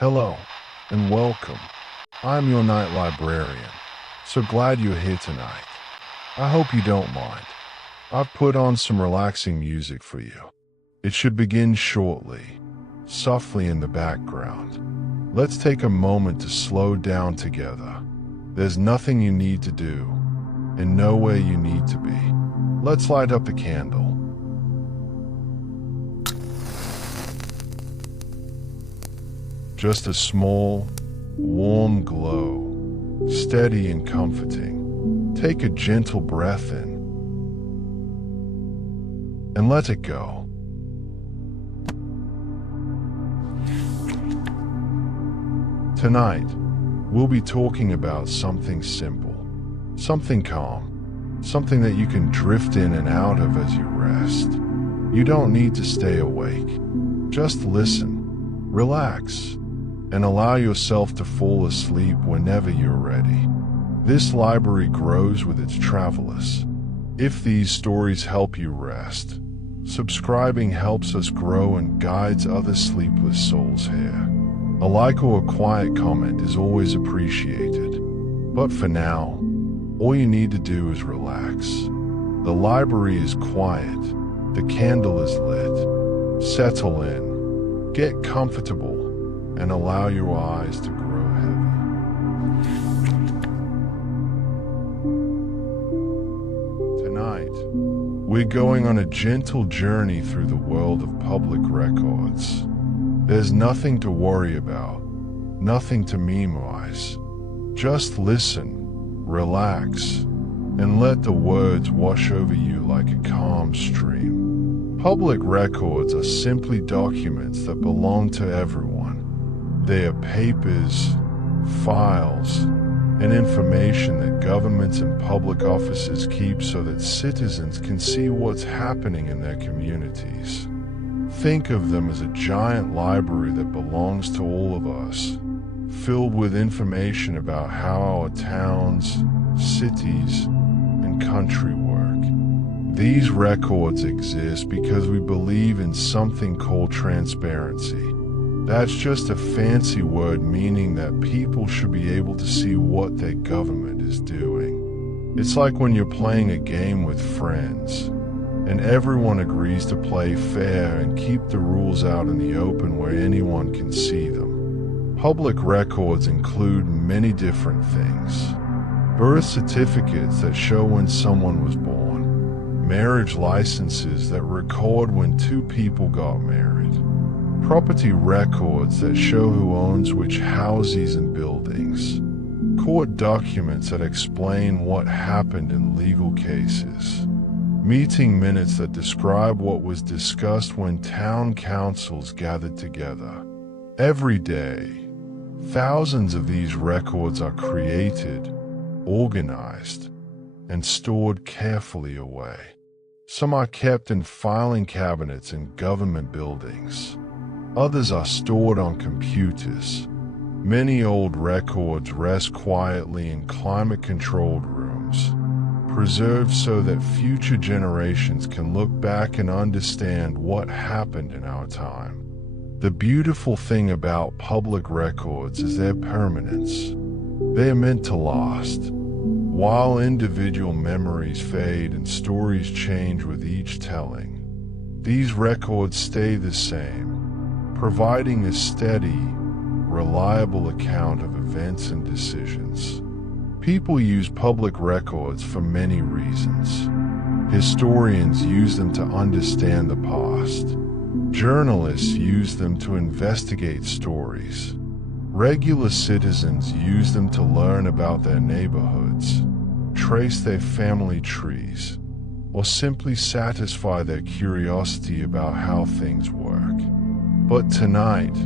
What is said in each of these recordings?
Hello, and welcome. I'm your night librarian. So glad you're here tonight. I hope you don't mind. I've put on some relaxing music for you. It should begin shortly, softly in the background. Let's take a moment to slow down together. There's nothing you need to do, and nowhere you need to be. Let's light up the candle. Just a small, warm glow, steady and comforting. Take a gentle breath in and let it go. Tonight, we'll be talking about something simple, something calm, something that you can drift in and out of as you rest. You don't need to stay awake. Just listen, relax, and allow yourself to fall asleep whenever you're ready. This library grows with its travelers. If these stories help you rest, subscribing helps us grow and guides other sleepless souls here. A like or a quiet comment is always appreciated. But for now, all you need to do is relax. The library is quiet. The candle is lit. Settle in. Get comfortable. And allow your eyes to grow heavy. Tonight, we're going on a gentle journey through the world of public records. There's nothing to worry about, nothing to memorize. Just listen, relax, and let the words wash over you like a calm stream. Public records are simply documents that belong to everyone. They are papers, files, and information that governments and public offices keep so that citizens can see what's happening in their communities. Think of them as a giant library that belongs to all of us, filled with information about how our towns, cities, and country work. These records exist because we believe in something called transparency. That's just a fancy word meaning that people should be able to see what their government is doing. It's like when you're playing a game with friends, and everyone agrees to play fair and keep the rules out in the open where anyone can see them. Public records include many different things. Birth certificates that show when someone was born, marriage licenses that record when two people got married, property records that show who owns which houses and buildings, court documents that explain what happened in legal cases, meeting minutes that describe what was discussed when town councils gathered together. Every day, thousands of these records are created, organized, and stored carefully away. Some are kept in filing cabinets in government buildings. Others are stored on computers. Many old records rest quietly in climate-controlled rooms, preserved so that future generations can look back and understand what happened in our time. The beautiful thing about public records is their permanence. They are meant to last. While individual memories fade and stories change with each telling, these records stay the same, providing a steady, reliable account of events and decisions. People use public records for many reasons. Historians use them to understand the past. Journalists use them to investigate stories. Regular citizens use them to learn about their neighborhoods, trace their family trees, or simply satisfy their curiosity about how things work. But tonight,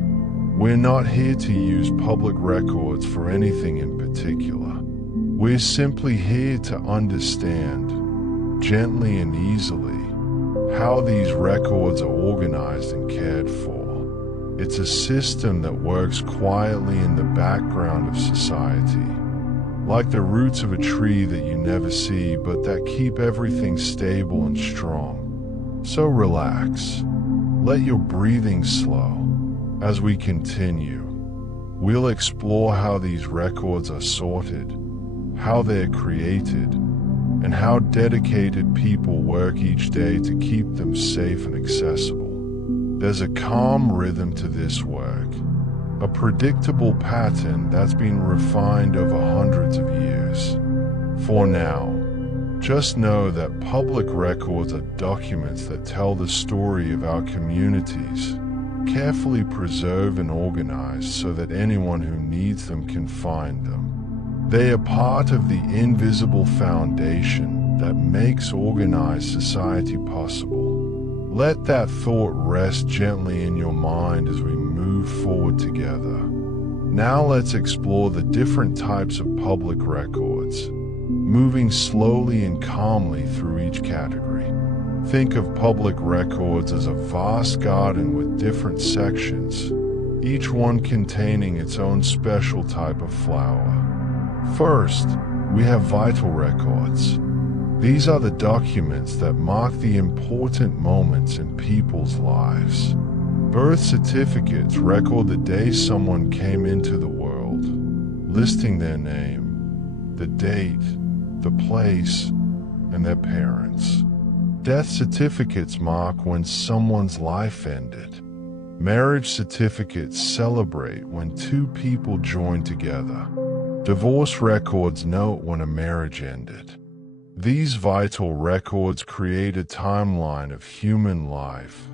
we're not here to use public records for anything in particular. We're simply here to understand, gently and easily, how these records are organized and cared for. It's a system that works quietly in the background of society, like the roots of a tree that you never see but that keep everything stable and strong. So relax. Let your breathing slow as we continue. We'll explore how these records are sorted, how they're created, and how dedicated people work each day to keep them safe and accessible. There's a calm rhythm to this work, a predictable pattern that's been refined over hundreds of years. For now, just know that public records are documents that tell the story of our communities, carefully preserved and organized so that anyone who needs them can find them. They are part of the invisible foundation that makes organized society possible. Let that thought rest gently in your mind as we move forward together. Now let's explore the different types of public records, moving slowly and calmly through each category. Think of public records as a vast garden with different sections, each one containing its own special type of flower. First, we have vital records. These are the documents that mark the important moments in people's lives. Birth certificates record the day someone came into the world, listing their name, the date, the place, and their parents. Death certificates mark when someone's life ended. Marriage certificates celebrate when two people join together. Divorce records note when a marriage ended. These vital records create a timeline of human life,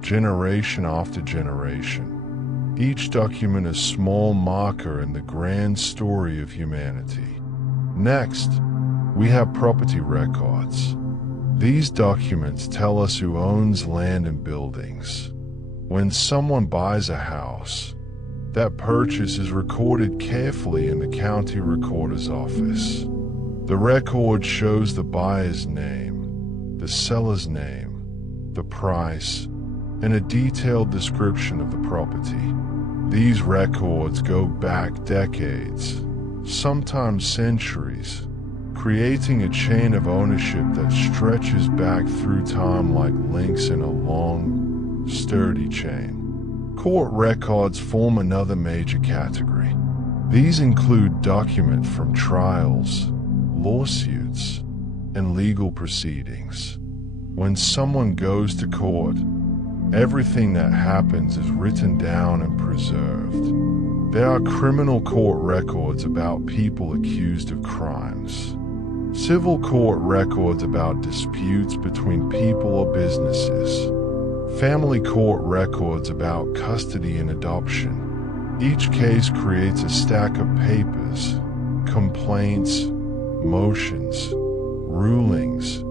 generation after generation. Each document a small marker in the grand story of humanity. Next, we have property records. These documents tell us who owns land and buildings. When someone buys a house, that purchase is recorded carefully in the county recorder's office. The record shows the buyer's name, the seller's name, the price, and a detailed description of the property. These records go back decades, sometimes centuries, creating a chain of ownership that stretches back through time like links in a long, sturdy chain. Court records form another major category. These include documents from trials, lawsuits, and legal proceedings. When someone goes to court, everything that happens is written down and preserved. There are criminal court records about people accused of crimes. Civil court records about disputes between people or businesses. Family court records about custody and adoption. Each case creates a stack of papers, complaints, motions, rulings,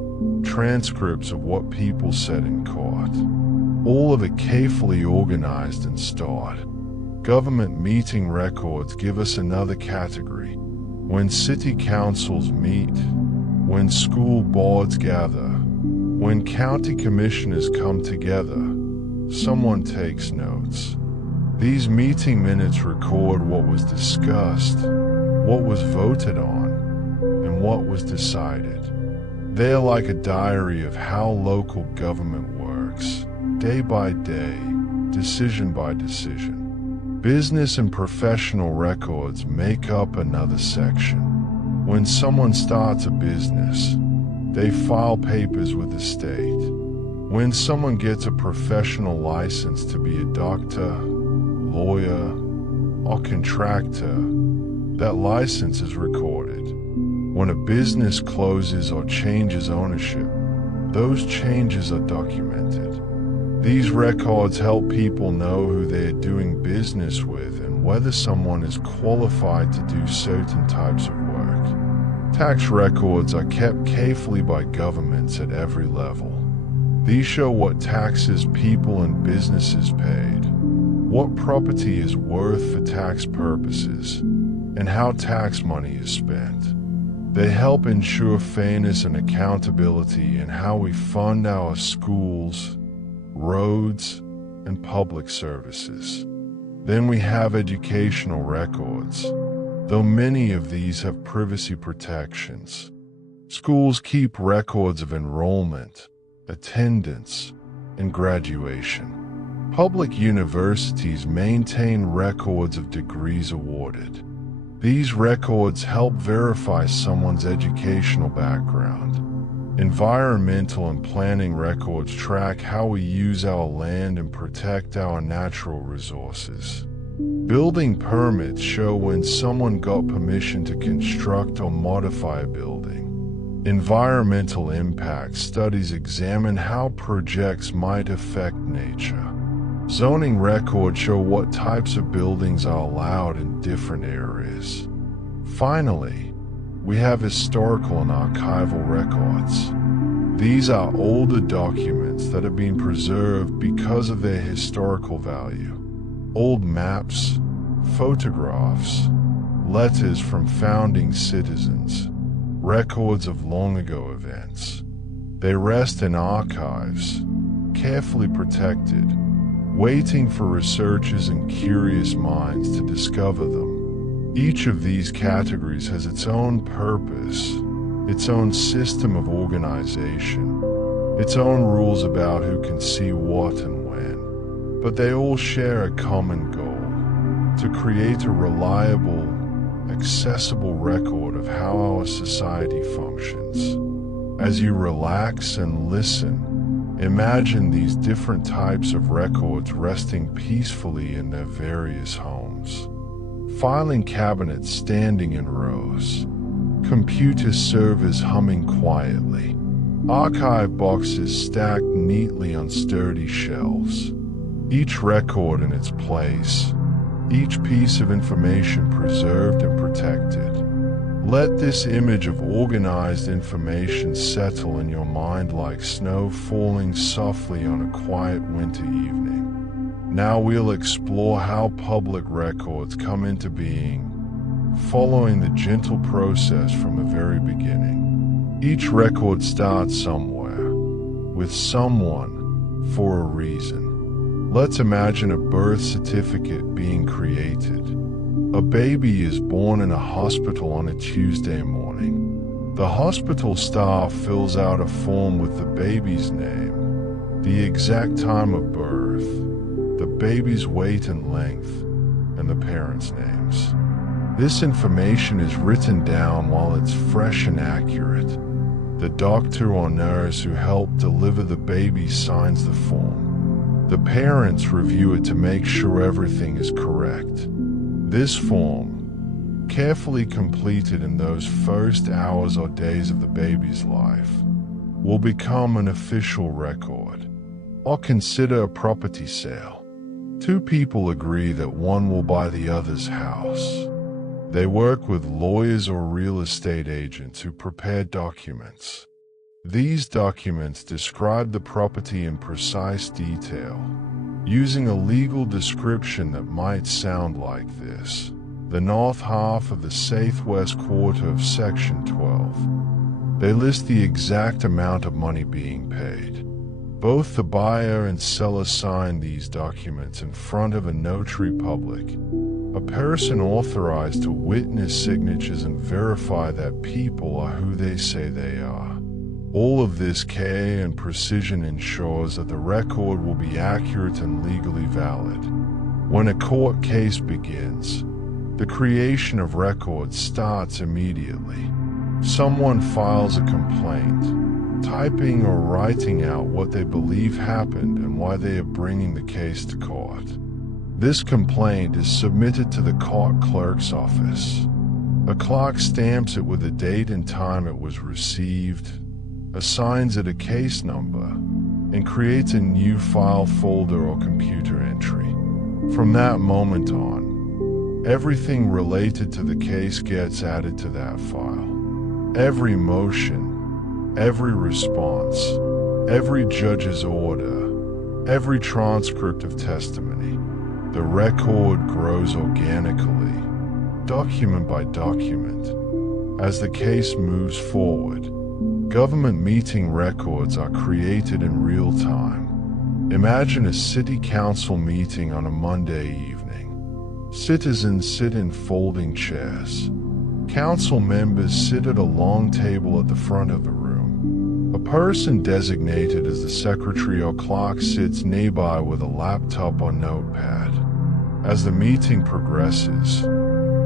transcripts of what people said in court. All of it carefully organized and stored. Government meeting records give us another category. When city councils meet, when school boards gather, when county commissioners come together, someone takes notes. These meeting minutes record what was discussed, what was voted on, and what was decided. They are like a diary of how local government works, day by day, decision by decision. Business and professional records make up another section. When someone starts a business, they file papers with the state. When someone gets a professional license to be a doctor, lawyer, or contractor, that license is recorded. When a business closes or changes ownership, those changes are documented. These records help people know who they are doing business with and whether someone is qualified to do certain types of work. Tax records are kept carefully by governments at every level. These show what taxes people and businesses paid, what property is worth for tax purposes, and how tax money is spent. They help ensure fairness and accountability in how we fund our schools, roads, and public services. Then we have educational records, though many of these have privacy protections. Schools keep records of enrollment, attendance, and graduation. Public universities maintain records of degrees awarded. These records help verify someone's educational background. Environmental and planning records track how we use our land and protect our natural resources. Building permits show when someone got permission to construct or modify a building. Environmental impact studies examine how projects might affect nature. Zoning records show what types of buildings are allowed in different areas. Finally, we have historical and archival records. These are older documents that have been preserved because of their historical value. Old maps, photographs, letters from founding citizens, records of long-ago events. They rest in archives, carefully protected, waiting for researchers and curious minds to discover them. Each of these categories has its own purpose, its own system of organization, its own rules about who can see what and when. But they all share a common goal: to create a reliable, accessible record of how our society functions. As you relax and listen, imagine these different types of records resting peacefully in their various homes. Filing cabinets standing in rows. Computer servers humming quietly. Archive boxes stacked neatly on sturdy shelves. Each record in its place. Each piece of information preserved and protected. Let this image of organized information settle in your mind like snow falling softly on a quiet winter evening. Now we'll explore how public records come into being, following the gentle process from the very beginning. Each record starts somewhere, with someone, for a reason. Let's imagine a birth certificate being created. A baby is born in a hospital on a Tuesday morning. The hospital staff fills out a form with the baby's name, the exact time of birth, the baby's weight and length, and the parents' names. This information is written down while it's fresh and accurate. The doctor or nurse who helped deliver the baby signs the form. The parents review it to make sure everything is correct. This form, carefully completed in those first hours or days of the baby's life, will become an official record. Or consider a property sale. Two people agree that one will buy the other's house. They work with lawyers or real estate agents who prepare documents. These documents describe the property in precise detail, using a legal description that might sound like this: the north half of the southwest quarter of Section 12. They list the exact amount of money being paid. Both the buyer and seller sign these documents in front of a notary public, a person authorized to witness signatures and verify that people are who they say they are. All of this care and precision ensures that the record will be accurate and legally valid. When a court case begins, the creation of records starts immediately. Someone files a complaint, typing or writing out what they believe happened and why they are bringing the case to court. This complaint is submitted to the court clerk's office. A clerk stamps it with the date and time it was received, assigns it a case number, and creates a new file folder or computer entry. From that moment on, everything related to the case gets added to that file. Every motion, every response, every judge's order, every transcript of testimony. The record grows organically, document by document. As the case moves forward, government meeting records are created in real time. Imagine a city council meeting on a Monday evening. Citizens sit in folding chairs. Council members sit at a long table at the front of the room. A person designated as the secretary or clerk sits nearby with a laptop or notepad. As the meeting progresses,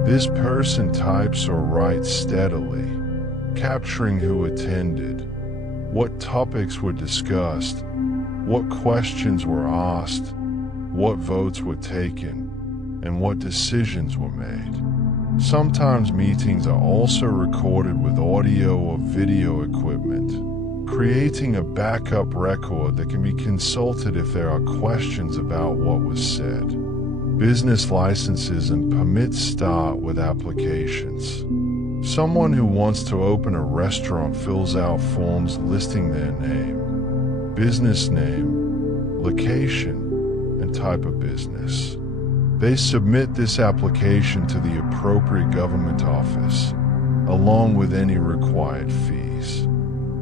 this person types or writes steadily, capturing who attended, what topics were discussed, what questions were asked, what votes were taken, and what decisions were made. Sometimes meetings are also recorded with audio or video equipment, creating a backup record that can be consulted if there are questions about what was said. Business licenses and permits start with applications. Someone who wants to open a restaurant fills out forms listing their name, business name, location, and type of business. They submit this application to the appropriate government office, along with any required fees.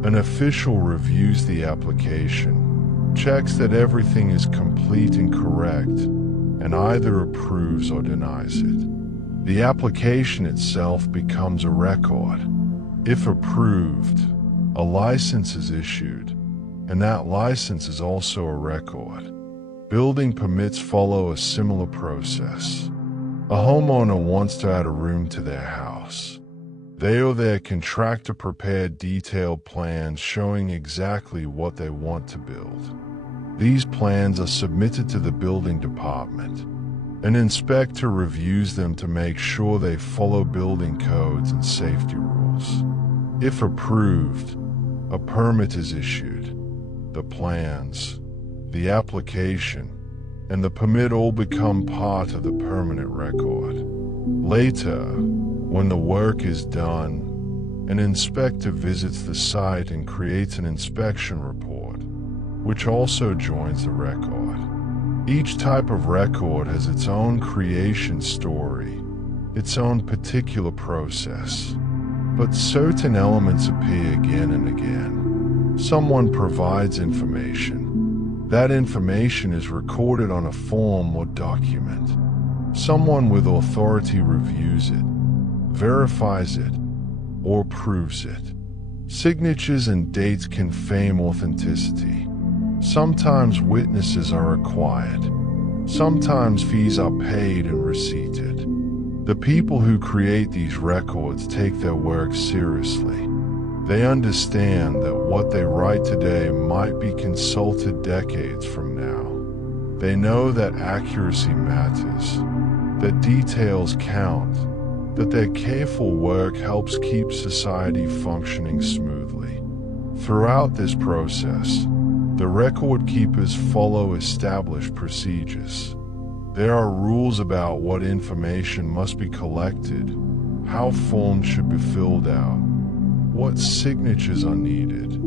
An official reviews the application, checks that everything is complete and correct, and either approves or denies it. The application itself becomes a record. If approved, a license is issued, and that license is also a record. Building permits follow a similar process. A homeowner wants to add a room to their house. They or their contractor prepare detailed plans showing exactly what they want to build. These plans are submitted to the building department. An inspector reviews them to make sure they follow building codes and safety rules. If approved, a permit is issued. The plans, the application, and the permit all become part of the permanent record. Later, when the work is done, an inspector visits the site and creates an inspection report, which also joins the record. Each type of record has its own creation story, its own particular process, but certain elements appear again and again. Someone provides information. That information is recorded on a form or document. Someone with authority reviews it, verifies it, or proves it. Signatures and dates confirm authenticity. Sometimes witnesses are required. Sometimes fees are paid and receipted. The people who create these records take their work seriously. They understand that what they write today might be consulted decades from now. They know that accuracy matters, that details count, that their careful work helps keep society functioning smoothly. Throughout this process, the record keepers follow established procedures. There are rules about what information must be collected, how forms should be filled out, what signatures are needed.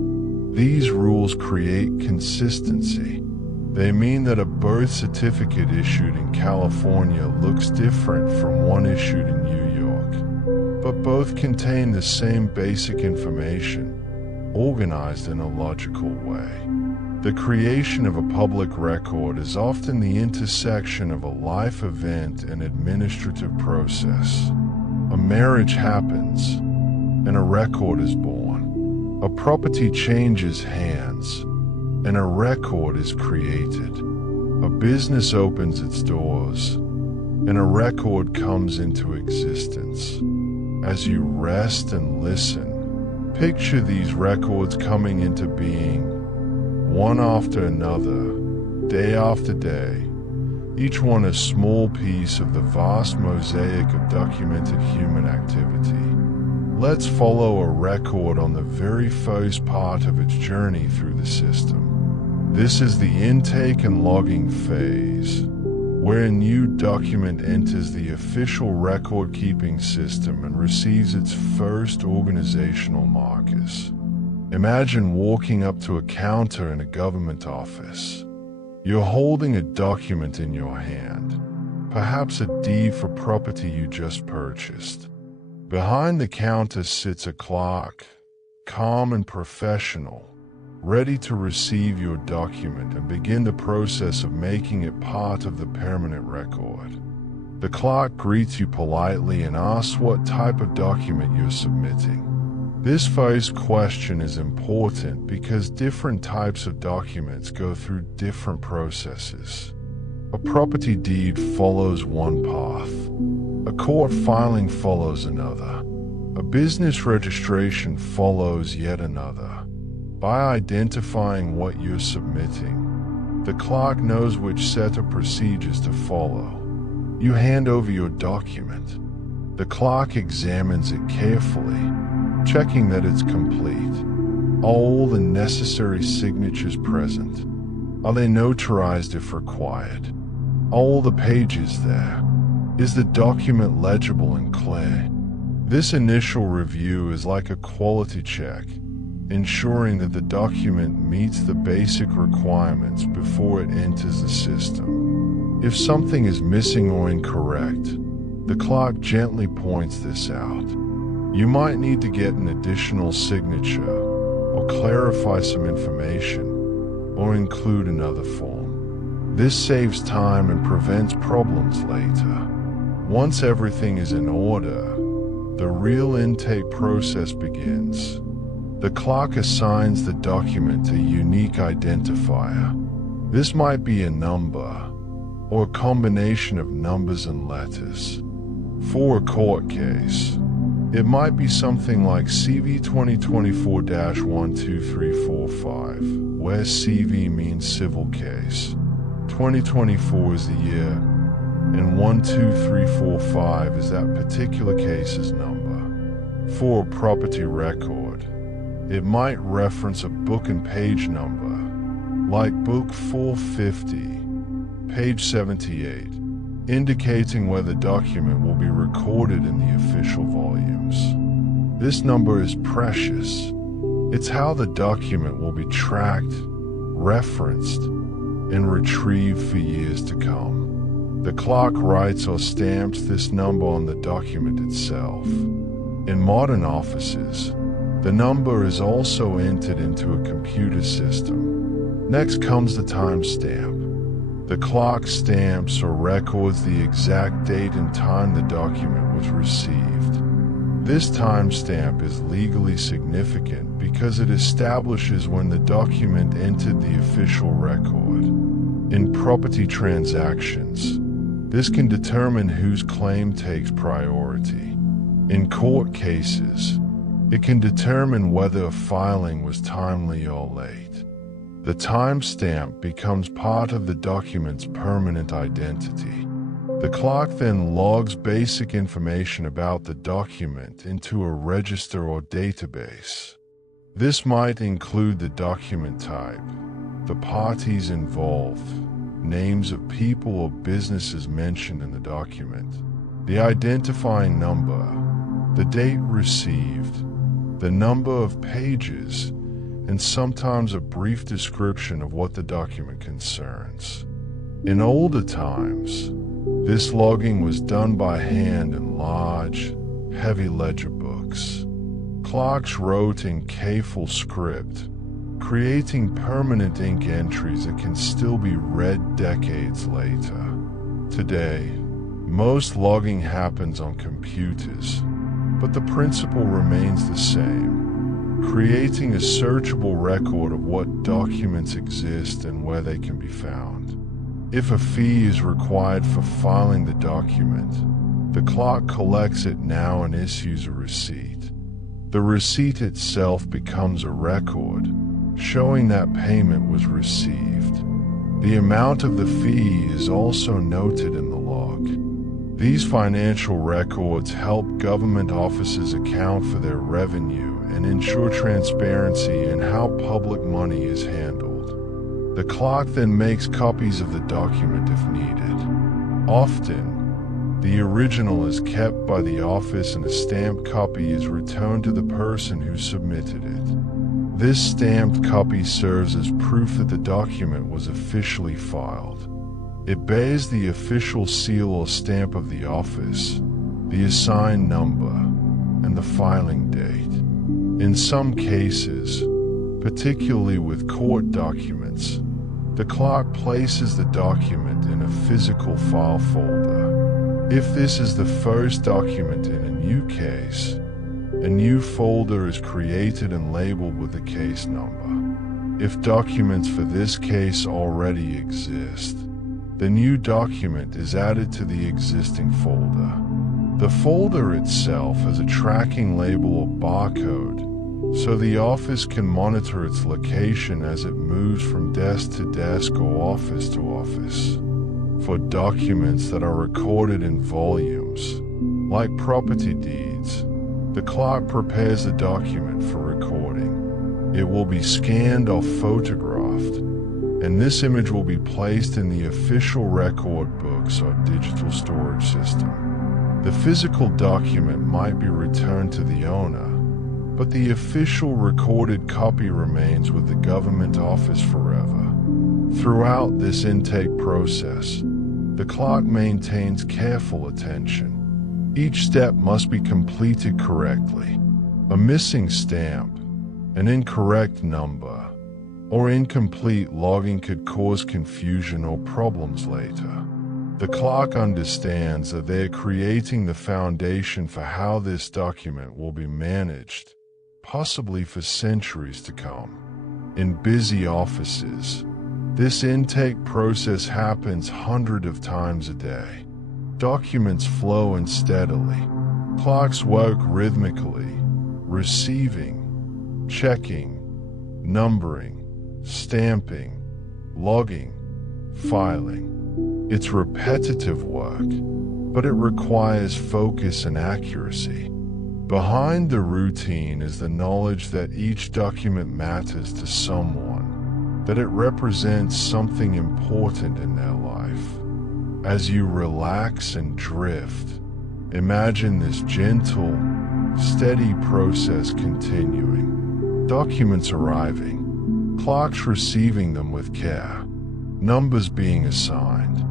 These rules create consistency. They mean that a birth certificate issued in California looks different from one issued in New York, but both contain the same basic information, organized in a logical way. The creation of a public record is often the intersection of a life event and administrative process. A marriage happens, and a record is born. A property changes hands, and a record is created. A business opens its doors, and a record comes into existence. As you rest and listen, picture these records coming into being, one after another, day after day, each one a small piece of the vast mosaic of documented human activity. Let's follow a record on the very first part of its journey through the system. This is the intake and logging phase, where a new document enters the official record-keeping system and receives its first organizational markers. Imagine walking up to a counter in a government office. You're holding a document in your hand, perhaps a deed for property you just purchased. Behind the counter sits a clerk, calm and professional, ready to receive your document and begin the process of making it part of the permanent record. The clerk greets you politely and asks what type of document you're submitting. This first question is important because different types of documents go through different processes. A property deed follows one path. A court filing follows another. A business registration follows yet another. By identifying what you're submitting, the clerk knows which set of procedures to follow. You hand over your document. The clerk examines it carefully, checking that it's complete. Are all the necessary signatures present? Are they notarized if required? Are all the pages there? Is the document legible and clear? This initial review is like a quality check, ensuring that the document meets the basic requirements before it enters the system. If something is missing or incorrect, the clerk gently points this out. You might need to get an additional signature, or clarify some information, or include another form. This saves time and prevents problems later. Once everything is in order, the real intake process begins. The clerk assigns the document a unique identifier. This might be a number, or a combination of numbers and letters. For a court case, it might be something like CV 2024-12345, where CV means civil case. 2024 is the year, and 12345 is that particular case's number. For a property record, it might reference a book and page number, like book 450, page 78, indicating where the document will be recorded in the official volumes. This number is precious. It's how the document will be tracked, referenced, and retrieved for years to come. The clerk writes or stamps this number on the document itself. In modern offices, the number is also entered into a computer system. Next comes the timestamp. The clerk stamps or records the exact date and time the document was received. This timestamp is legally significant because it establishes when the document entered the official record. In property transactions, this can determine whose claim takes priority. In court cases, it can determine whether a filing was timely or late. The timestamp becomes part of the document's permanent identity. The clerk then logs basic information about the document into a register or database. This might include the document type, the parties involved, names of people or businesses mentioned in the document, the identifying number, the date received, the number of pages, and sometimes a brief description of what the document concerns. In older times, this logging was done by hand in large, heavy ledger books. Clerks wrote in careful script, creating permanent ink entries that can still be read decades later. Today, most logging happens on computers, but the principle remains the same, creating a searchable record of what documents exist and where they can be found. If a fee is required for filing the document, the clerk collects it now and issues a receipt. The receipt itself becomes a record, showing that payment was received. The amount of the fee is also noted in the log. These financial records help government offices account for their revenue and ensure transparency in how public money is handled. The clerk then makes copies of the document if needed. Often, the original is kept by the office and a stamped copy is returned to the person who submitted it. This stamped copy serves as proof that the document was officially filed. It bears the official seal or stamp of the office, the assigned number, and the filing date. In some cases, particularly with court documents, the clerk places the document in a physical file folder. If this is the first document in a new case, A new folder is created and labeled with the case number. If documents for this case already exist, the new document is added to the existing folder. The folder itself has a tracking label or barcode, so the office can monitor its location as it moves from desk to desk or office to office. For documents that are recorded in volumes, like property deeds, the clerk prepares the document for recording. It will be scanned or photographed, and this image will be placed in the official record books or digital storage system. The physical document might be returned to the owner, but the official recorded copy remains with the government office forever. Throughout this intake process, the clerk maintains careful attention. Each step must be completed correctly. A missing stamp, an incorrect number, or incomplete logging could cause confusion or problems later. The clerk understands that they are creating the foundation for how this document will be managed, possibly for centuries to come. In busy offices, this intake process happens hundreds of times a day. Documents flow in steadily. Clerks work rhythmically, receiving, checking, numbering, stamping, logging, filing. It's repetitive work, but it requires focus and accuracy. Behind the routine is the knowledge that each document matters to someone, that it represents something important in their life. As you relax and drift, imagine this gentle, steady process continuing. Documents arriving, clerks receiving them with care, numbers being assigned,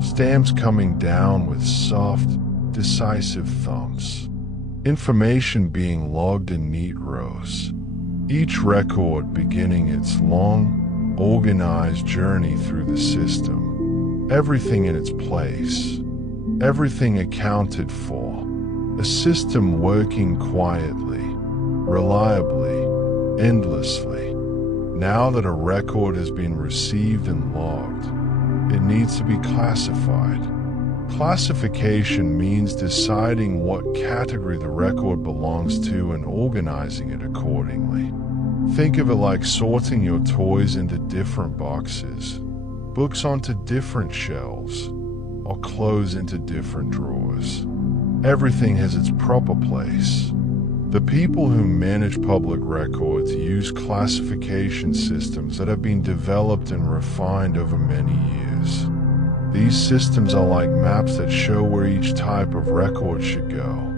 stamps coming down with soft, decisive thumps, information being logged in neat rows, each record beginning its long, organized journey through the system, everything in its place, everything accounted for, a system working quietly, reliably, endlessly. Now that a record has been received and logged, it needs to be classified. Classification means deciding what category the record belongs to and organizing it accordingly. Think of it like sorting your toys into different boxes, books onto different shelves, or clothes into different drawers. Everything has its proper place. The people who manage public records use classification systems that have been developed and refined over many years. These systems are like maps that show where each type of record should go.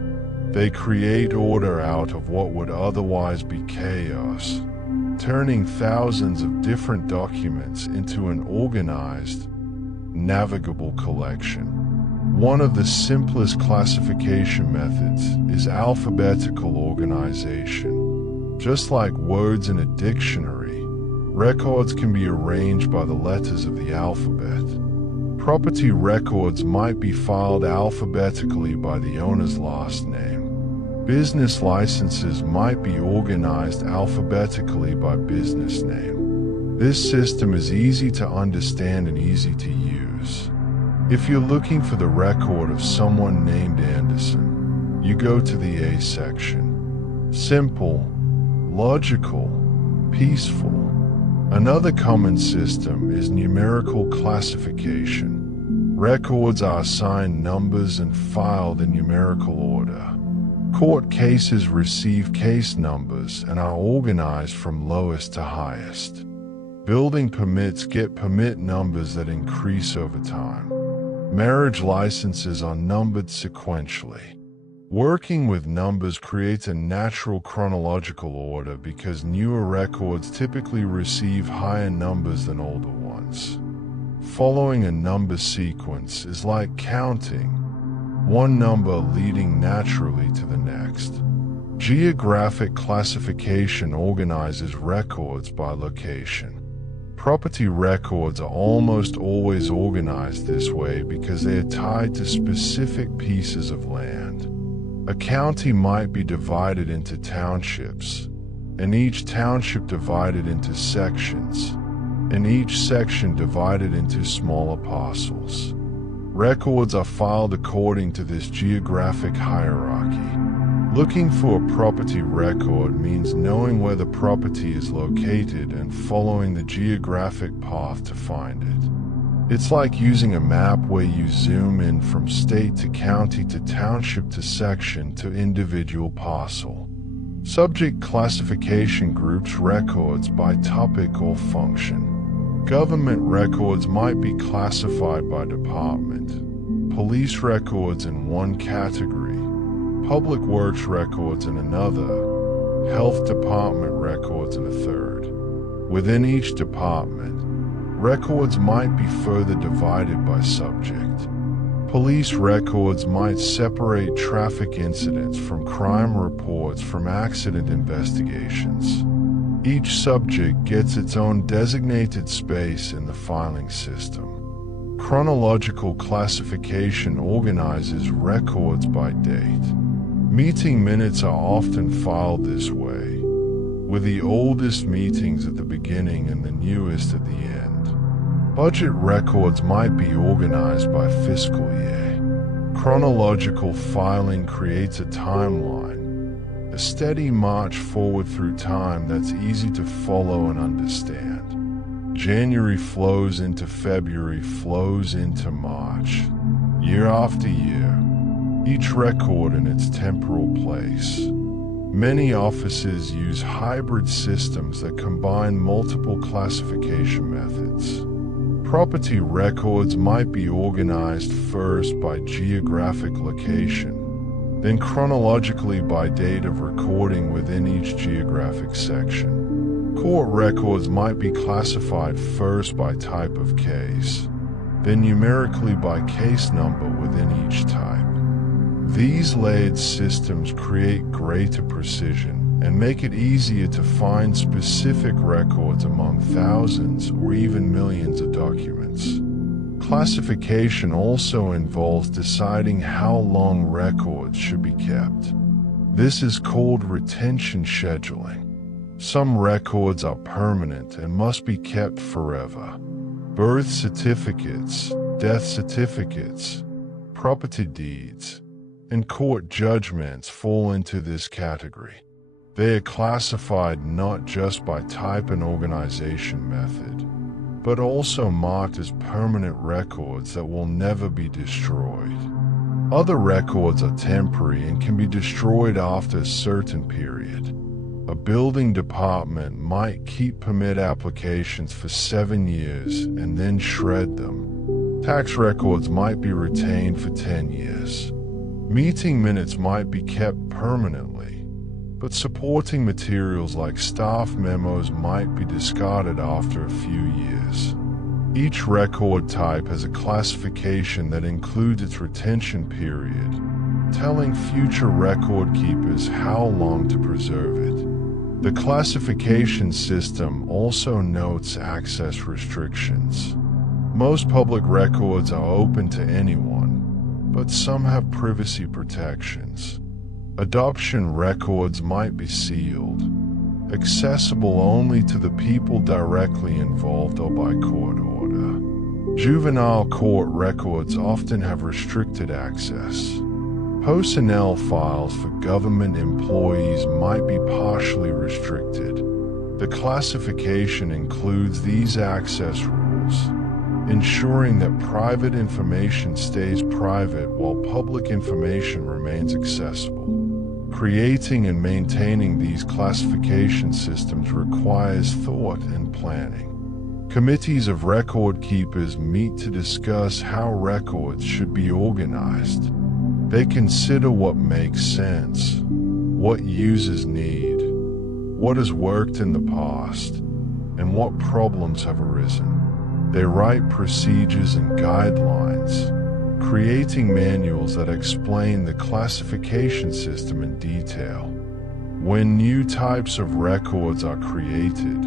They create order out of what would otherwise be chaos, turning thousands of different documents into an organized, navigable collection. One of the simplest classification methods is alphabetical organization. Just like words in a dictionary, records can be arranged by the letters of the alphabet. Property records might be filed alphabetically by the owner's last name. Business licenses might be organized alphabetically by business name. This system is easy to understand and easy to use. If you're looking for the record of someone named Anderson, you go to the A section. Simple, logical, peaceful. Another common system is numerical classification. Records are assigned numbers and filed in numerical order. Court cases receive case numbers and are organized from lowest to highest. Building permits get permit numbers that increase over time. Marriage licenses are numbered sequentially. Working with numbers creates a natural chronological order because newer records typically receive higher numbers than older ones. Following a number sequence is like counting, one number leading naturally to the next. Geographic classification organizes records by location. Property records are almost always organized this way because they are tied to specific pieces of land. A county might be divided into townships, and each township divided into sections, and each section divided into smaller parcels. Records are filed according to this geographic hierarchy. Looking for a property record means knowing where the property is located and following the geographic path to find it. It's like using a map where you zoom in from state to county to township to section to individual parcel. Subject classification groups records by topic or function. Government records might be classified by department. Police records in one category. Public Works records in another, Health Department records in a third. Within each department, records might be further divided by subject. Police records might separate traffic incidents from crime reports from accident investigations. Each subject gets its own designated space in the filing system. Chronological classification organizes records by date. Meeting minutes are often filed this way, with the oldest meetings at the beginning and the newest at the end. Budget records might be organized by fiscal year. Chronological filing creates a timeline, a steady march forward through time that's easy to follow and understand. January flows into February, flows into March, year after year. Each record in its temporal place. Many offices use hybrid systems that combine multiple classification methods. Property records might be organized first by geographic location, then chronologically by date of recording within each geographic section. Court records might be classified first by type of case, then numerically by case number within each type. These layered systems create greater precision and make it easier to find specific records among thousands or even millions of documents. Classification also involves deciding how long records should be kept. This is called retention scheduling. Some records are permanent and must be kept forever. Birth certificates, death certificates, property deeds, and court judgments fall into this category. They are classified not just by type and organization method, but also marked as permanent records that will never be destroyed. Other records are temporary and can be destroyed after a certain period. A building department might keep permit applications for 7 years and then shred them. Tax records might be retained for 10 years. Meeting minutes might be kept permanently, but supporting materials like staff memos might be discarded after a few years. Each record type has a classification that includes its retention period, telling future record keepers how long to preserve it. The classification system also notes access restrictions. Most public records are open to anyone, but some have privacy protections. Adoption records might be sealed, accessible only to the people directly involved or by court order. Juvenile court records often have restricted access. Personnel files for government employees might be partially restricted. The classification includes these access rules, ensuring that private information stays private while public information remains accessible. Creating and maintaining these classification systems requires thought and planning. Committees of record keepers meet to discuss how records should be organized. They consider what makes sense, what users need, what has worked in the past, and what problems have arisen. They write procedures and guidelines, creating manuals that explain the classification system in detail. When new types of records are created,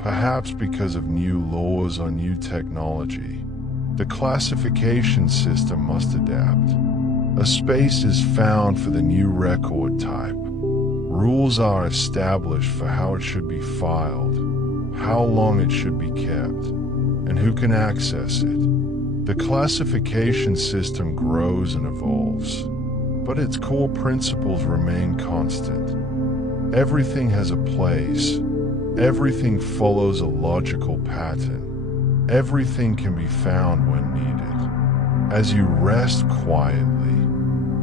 perhaps because of new laws or new technology, the classification system must adapt. A space is found for the new record type. Rules are established for how it should be filed, how long it should be kept, and who can access it. The classification system grows and evolves, but its core principles remain constant. Everything has a place. Everything follows a logical pattern. Everything can be found when needed. As you rest quietly,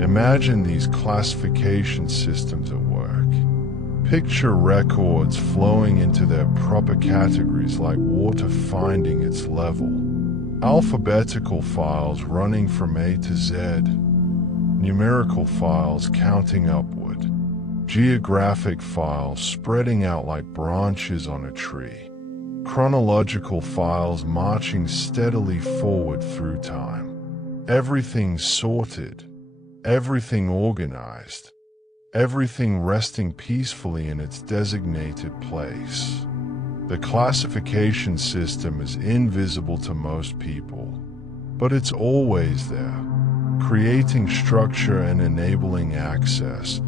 imagine these classification systems at work. Picture records flowing into their proper categories like water finding its level. Alphabetical files running from A to Z. Numerical files counting upward. Geographic files spreading out like branches on a tree. Chronological files marching steadily forward through time. Everything sorted. Everything organized. Everything resting peacefully in its designated place. The classification system is invisible to most people, but it's always there, creating structure and enabling access,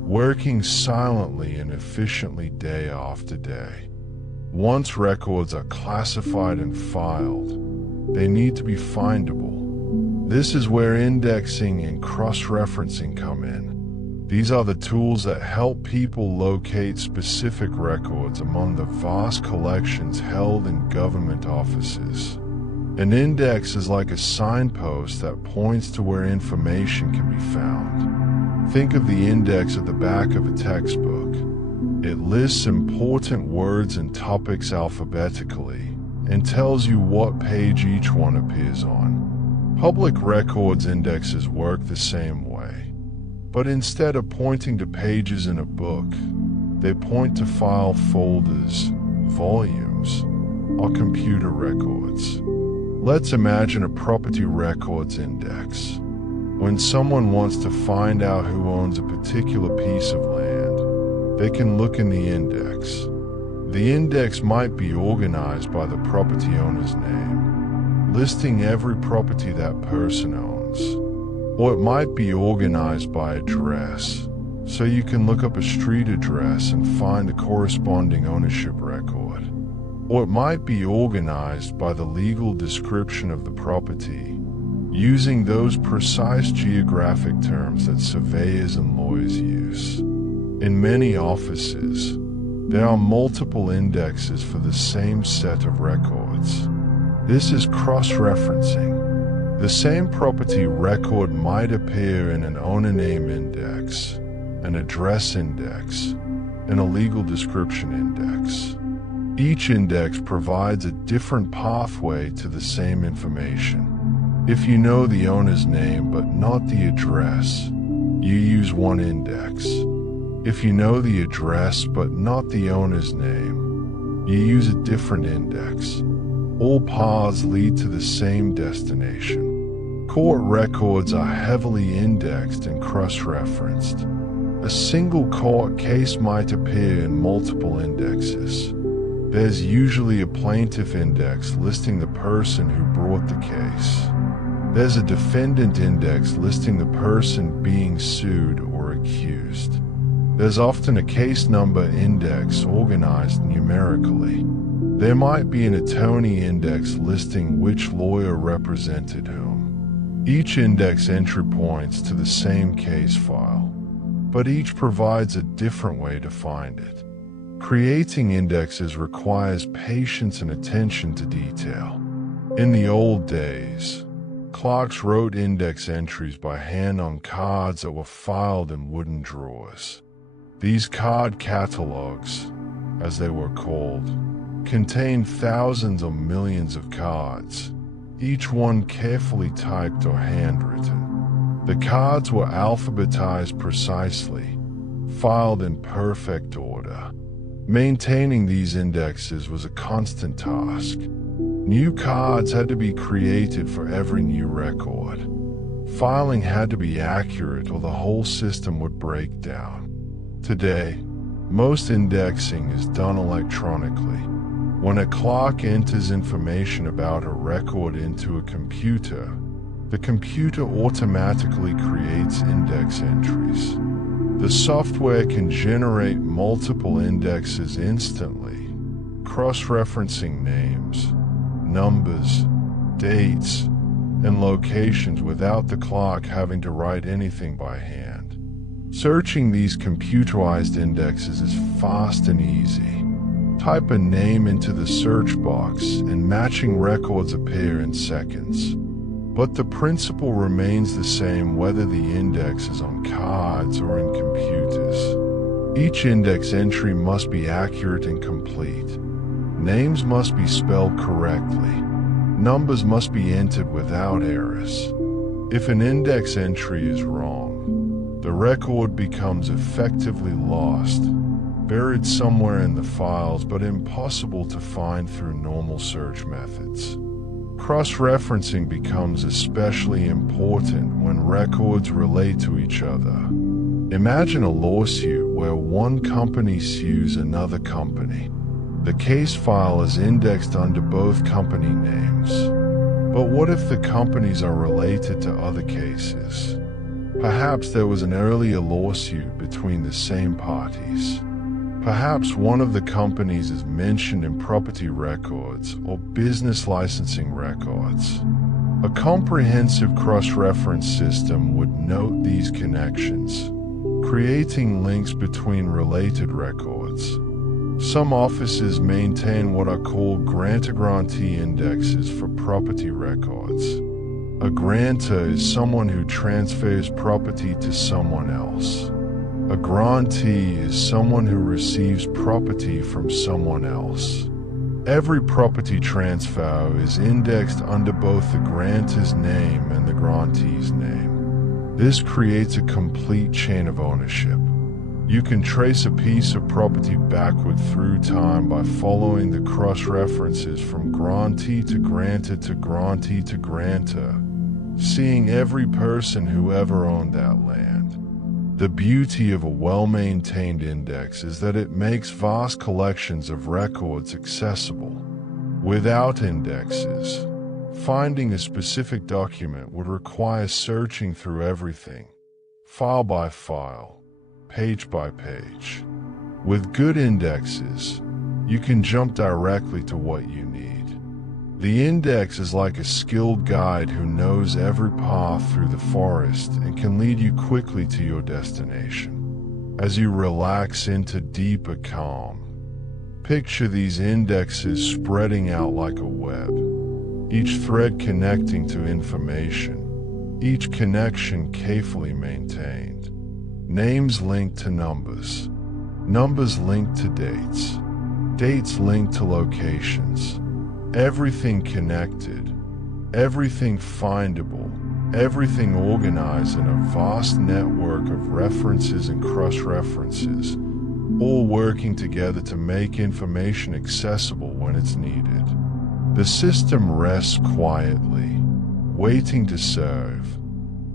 working silently and efficiently day after day. Once records are classified and filed, they need to be findable. This is where indexing and cross-referencing come in. These are the tools that help people locate specific records among the vast collections held in government offices. An index is like a signpost that points to where information can be found. Think of the index at the back of a textbook. It lists important words and topics alphabetically and tells you what page each one appears on. Public records indexes work the same way, but instead of pointing to pages in a book, they point to file folders, volumes, or computer records. Let's imagine a property records index. When someone wants to find out who owns a particular piece of land, they can look in the index. The index might be organized by the property owner's name, listing every property that person owns. Or it might be organized by address, so you can look up a street address and find a corresponding ownership record. Or it might be organized by the legal description of the property, using those precise geographic terms that surveyors and lawyers use. In many offices, there are multiple indexes for the same set of records. This is cross-referencing. The same property record might appear in an owner name index, an address index, and a legal description index. Each index provides a different pathway to the same information. If you know the owner's name but not the address, you use one index. If you know the address but not the owner's name, you use a different index. All paths lead to the same destination. Court records are heavily indexed and cross-referenced. A single court case might appear in multiple indexes. There's usually a plaintiff index listing the person who brought the case. There's a defendant index listing the person being sued or accused. There's often a case number index organized numerically. There might be an attorney index listing which lawyer represented whom. Each index entry points to the same case file, but each provides a different way to find it. Creating indexes requires patience and attention to detail. In the old days, clerks wrote index entries by hand on cards that were filed in wooden drawers. These card catalogs, as they were called, contained thousands or millions of cards, each one carefully typed or handwritten. The cards were alphabetized precisely, filed in perfect order. Maintaining these indexes was a constant task. New cards had to be created for every new record. Filing had to be accurate or the whole system would break down. Today, most indexing is done electronically. When a clerk enters information about a record into a computer, The computer automatically creates index entries. The software can generate multiple indexes instantly, cross-referencing names, numbers, dates, and locations without the clerk having to write anything by hand. Searching these computerized indexes is fast and easy. Type a name into the search box and matching records appear in seconds. But the principle remains the same whether the index is on cards or in computers. Each index entry must be accurate and complete. Names must be spelled correctly. Numbers must be entered without errors. If an index entry is wrong, the record becomes effectively lost, buried somewhere in the files but impossible to find through normal search methods. Cross-referencing becomes especially important when records relate to each other. Imagine a lawsuit where one company sues another company. The case file is indexed under both company names. But what if the companies are related to other cases? Perhaps there was an earlier lawsuit between the same parties. Perhaps one of the companies is mentioned in property records or business licensing records. A comprehensive cross-reference system would note these connections, creating links between related records. Some offices maintain what are called grantor-grantee indexes for property records. A grantor is someone who transfers property to someone else. A grantee is someone who receives property from someone else. Every property transfer is indexed under both the grantor's name and the grantee's name. This creates a complete chain of ownership. You can trace a piece of property backward through time by following the cross-references from grantee to grantor to grantee to grantor, seeing every person who ever owned that land. The beauty of a well-maintained index is that it makes vast collections of records accessible. Without indexes, finding a specific document would require searching through everything, file by file, page by page. With good indexes, you can jump directly to what you need. The index is like a skilled guide who knows every path through the forest and can lead you quickly to your destination. As you relax into deeper calm, picture these indexes spreading out like a web, each thread connecting to information, each connection carefully maintained. Names linked to numbers, numbers linked to dates, dates linked to locations. Everything connected, everything findable, everything organized in a vast network of references and cross-references, all working together to make information accessible when it's needed. The system rests quietly, waiting to serve,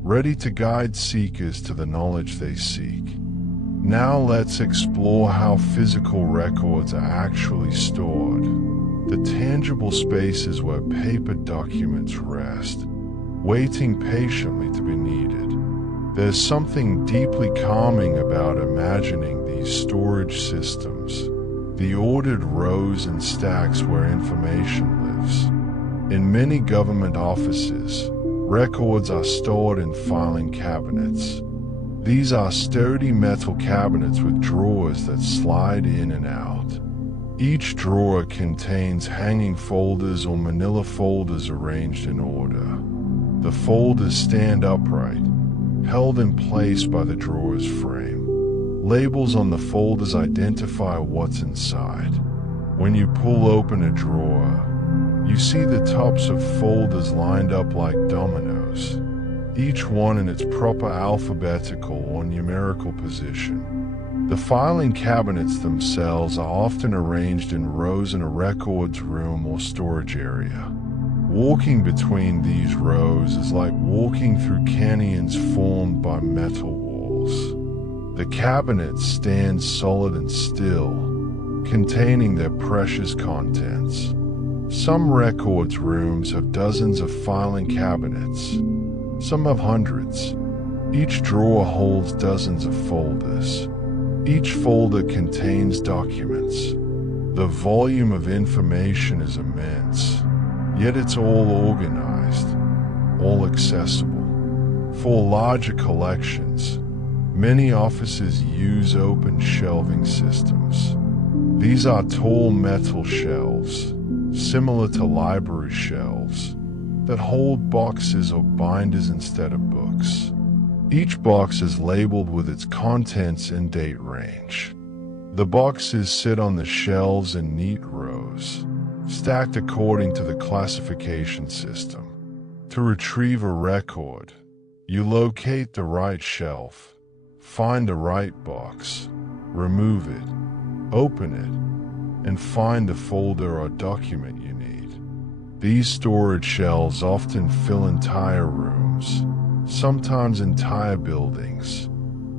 ready to guide seekers to the knowledge they seek. Now let's explore how physical records are actually stored. The tangible spaces where paper documents rest, waiting patiently to be needed. There's something deeply calming about imagining these storage systems, the ordered rows and stacks where information lives. In many government offices, records are stored in filing cabinets. These are sturdy metal cabinets with drawers that slide in and out. Each drawer contains hanging folders or manila folders arranged in order. The folders stand upright, held in place by the drawer's frame. Labels on the folders identify what's inside. When you pull open a drawer, you see the tops of folders lined up like dominoes, each one in its proper alphabetical or numerical position. The filing cabinets themselves are often arranged in rows in a records room or storage area. Walking between these rows is like walking through canyons formed by metal walls. The cabinets stand solid and still, containing their precious contents. Some records rooms have dozens of filing cabinets, Some have hundreds. Each drawer holds dozens of folders. Each folder contains documents. The volume of information is immense, yet it's all organized, all accessible. For larger collections, many offices use open shelving systems. These are tall metal shelves, similar to library shelves, that hold boxes or binders instead of books. Each box is labeled with its contents and date range. The boxes sit on the shelves in neat rows, stacked according to the classification system. To retrieve a record, you locate the right shelf, find the right box, remove it, open it, and find the folder or document you need. These storage shelves often fill entire rooms, sometimes entire buildings.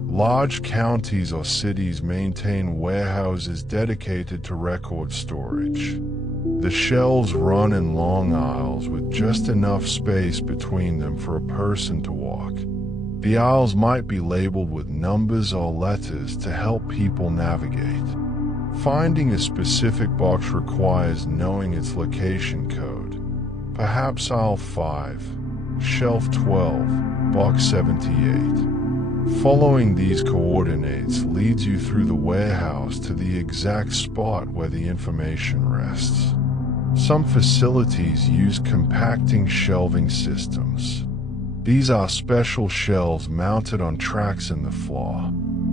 Large counties or cities maintain warehouses dedicated to record storage. The shelves run in long aisles with just enough space between them for a person to walk. The aisles might be labeled with numbers or letters to help people navigate. Finding a specific box requires knowing its location code. Perhaps aisle 5, shelf 12, box 78. Following these coordinates leads you through the warehouse to the exact spot where the information rests. Some facilities use compacting shelving systems. These are special shelves mounted on tracks in the floor.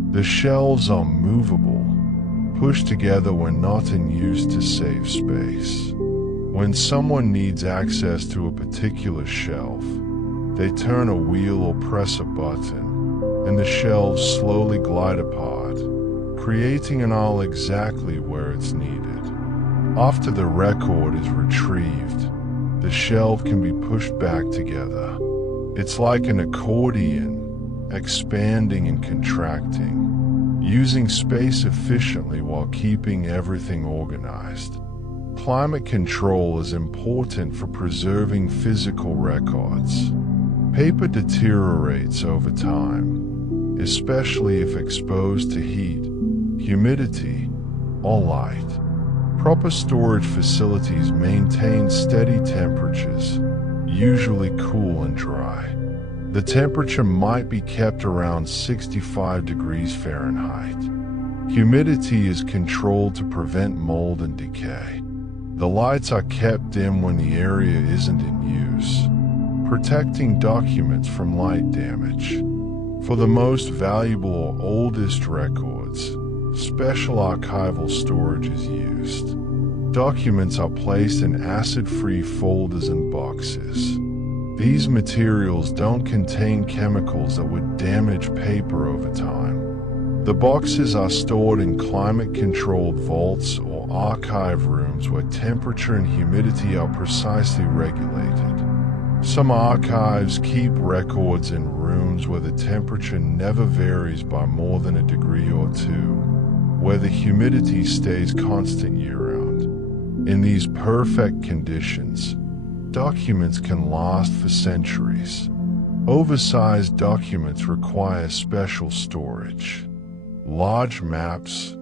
The shelves are movable, pushed together when not in use to save space. When someone needs access to a particular shelf, they turn a wheel or press a button, and the shelves slowly glide apart, creating an aisle exactly where it's needed. After the record is retrieved, the shelf can be pushed back together. It's like an accordion, expanding and contracting, using space efficiently while keeping everything organized. Climate control is important for preserving physical records. Paper deteriorates over time, especially if exposed to heat, humidity, or light. Proper storage facilities maintain steady temperatures, usually cool and dry. The temperature might be kept around 65 degrees Fahrenheit. Humidity is controlled to prevent mold and decay. The lights are kept dim when the area isn't in use, protecting documents from light damage. For the most valuable or oldest records, special archival storage is used. Documents are placed in acid-free folders and boxes. These materials don't contain chemicals that would damage paper over time. The boxes are stored in climate-controlled vaults or archive rooms where temperature and humidity are precisely regulated. Some archives keep records in rooms where the temperature never varies by more than a degree or two, where the humidity stays constant year-round. In these perfect conditions, documents can last for centuries. Oversized documents require special storage. Large maps,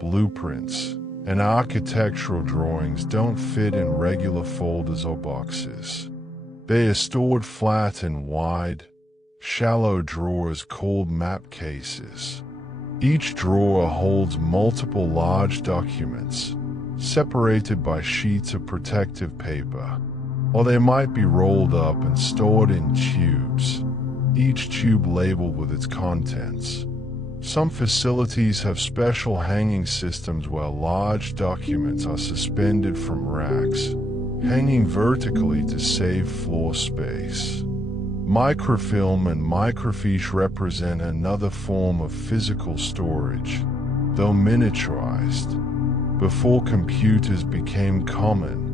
blueprints, and architectural drawings don't fit in regular folders or boxes. They are stored flat in wide, shallow drawers called map cases. Each drawer holds multiple large documents, separated by sheets of protective paper, or they might be rolled up and stored in tubes, each tube labeled with its contents. Some facilities have special hanging systems where large documents are suspended from racks, hanging vertically to save floor space. Microfilm and microfiche represent another form of physical storage, though miniaturized. Before computers became common,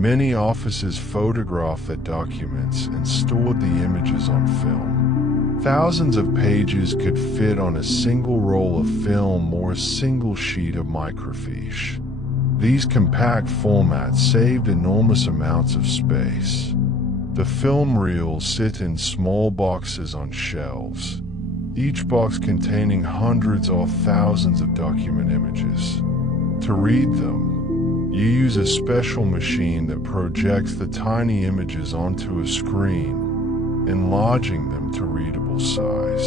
many offices photographed their documents and stored the images on film. Thousands of pages could fit on a single roll of film or a single sheet of microfiche. These compact formats saved enormous amounts of space. The film reels sit in small boxes on shelves, each box containing hundreds or thousands of document images. To read them, you use a special machine that projects the tiny images onto a screen, enlarging them to readable size.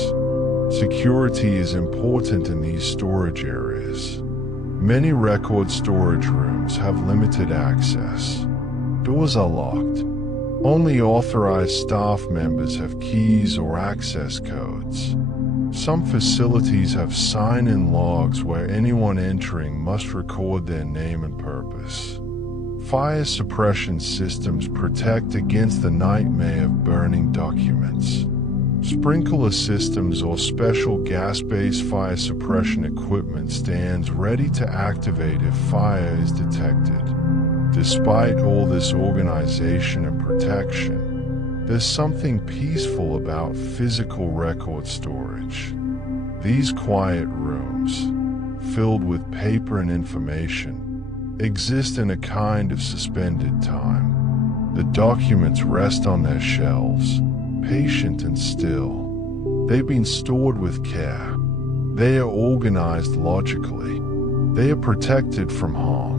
Security is important in these storage areas. Many record storage rooms have limited access. Doors are locked. Only authorized staff members have keys or access codes. Some facilities have sign-in logs where anyone entering must record their name and purpose. Fire suppression systems protect against the nightmare of burning documents. Sprinkler systems or special gas-based fire suppression equipment stands ready to activate if fire is detected. Despite all this organization and protection, there's something peaceful about physical record storage. These quiet rooms, filled with paper and information, exist in a kind of suspended time. The documents rest on their shelves, patient and still. They've been stored with care. They are organized logically. They are protected from harm.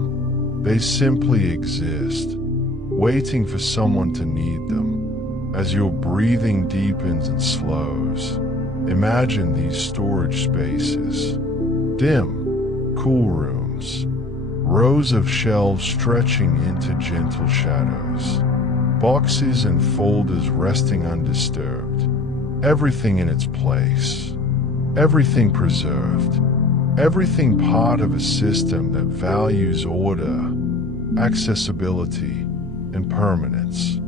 They simply exist, waiting for someone to need them. As your breathing deepens and slows, imagine these storage spaces. Dim, cool rooms. Rows of shelves stretching into gentle shadows. Boxes and folders resting undisturbed. Everything in its place. Everything preserved. Everything part of a system that values order, accessibility, and permanence.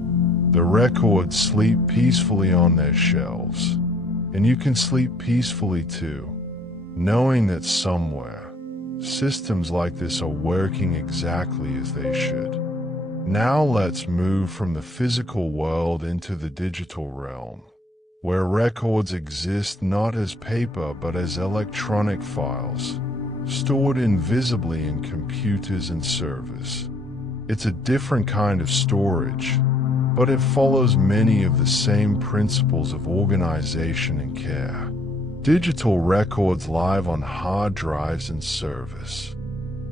The records sleep peacefully on their shelves, and you can sleep peacefully too, knowing that somewhere, systems like this are working exactly as they should. Now let's move from the physical world into the digital realm, where records exist not as paper but as electronic files, stored invisibly in computers and servers. It's a different kind of storage, but it follows many of the same principles of organization and care. Digital records live on hard drives and servers.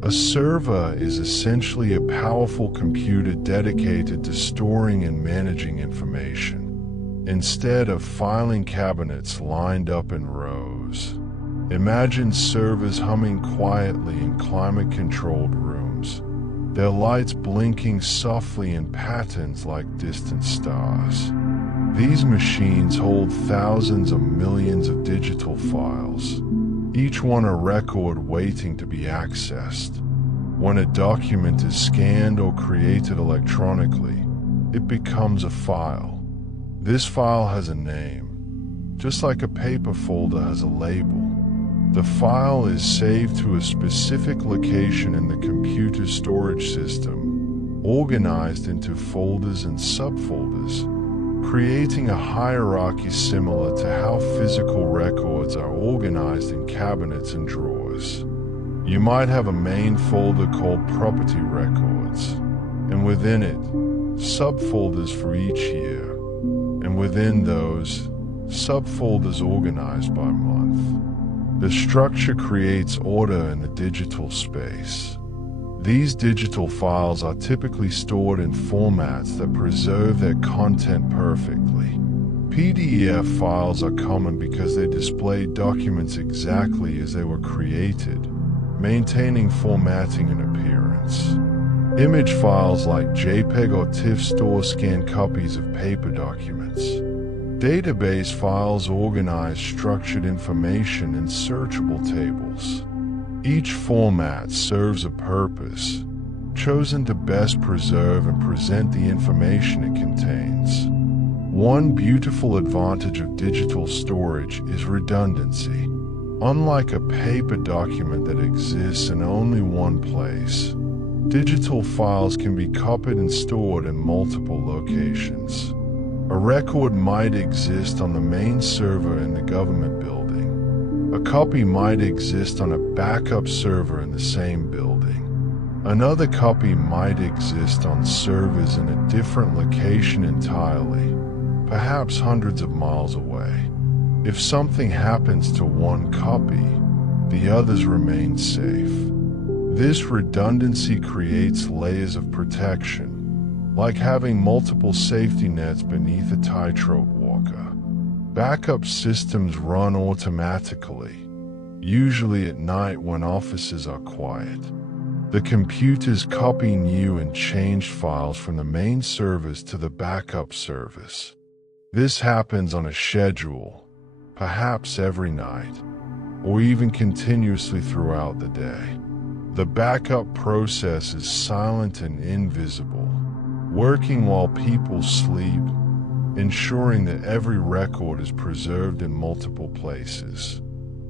A server is essentially a powerful computer dedicated to storing and managing information, instead of filing cabinets lined up in rows. Imagine servers humming quietly in climate-controlled rooms, their lights blinking softly in patterns like distant stars. These machines hold thousands of millions of digital files, each one a record waiting to be accessed. When a document is scanned or created electronically, it becomes a file. This file has a name, just like a paper folder has a label. The file is saved to a specific location in the computer storage system, organized into folders and subfolders, creating a hierarchy similar to how physical records are organized in cabinets and drawers. You might have a main folder called Property Records, and within it, subfolders for each year, and within those, subfolders organized by month. The structure creates order in the digital space. These digital files are typically stored in formats that preserve their content perfectly. PDF files are common because they display documents exactly as they were created, maintaining formatting and appearance. Image files like JPEG or TIFF store scanned copies of paper documents. Database files organize structured information in searchable tables. Each format serves a purpose, chosen to best preserve and present the information it contains. One beautiful advantage of digital storage is redundancy. Unlike a paper document that exists in only one place, digital files can be copied and stored in multiple locations. A record might exist on the main server in the government building. A copy might exist on a backup server in the same building. Another copy might exist on servers in a different location entirely, perhaps hundreds of miles away. If something happens to one copy, the others remain safe. This redundancy creates layers of protection, like having multiple safety nets beneath a tightrope walker. Backup systems run automatically, usually at night when offices are quiet. The computers copy new and changed files from the main servers to the backup service. This happens on a schedule, perhaps every night, or even continuously throughout the day. The backup process is silent and invisible, working while people sleep, ensuring that every record is preserved in multiple places.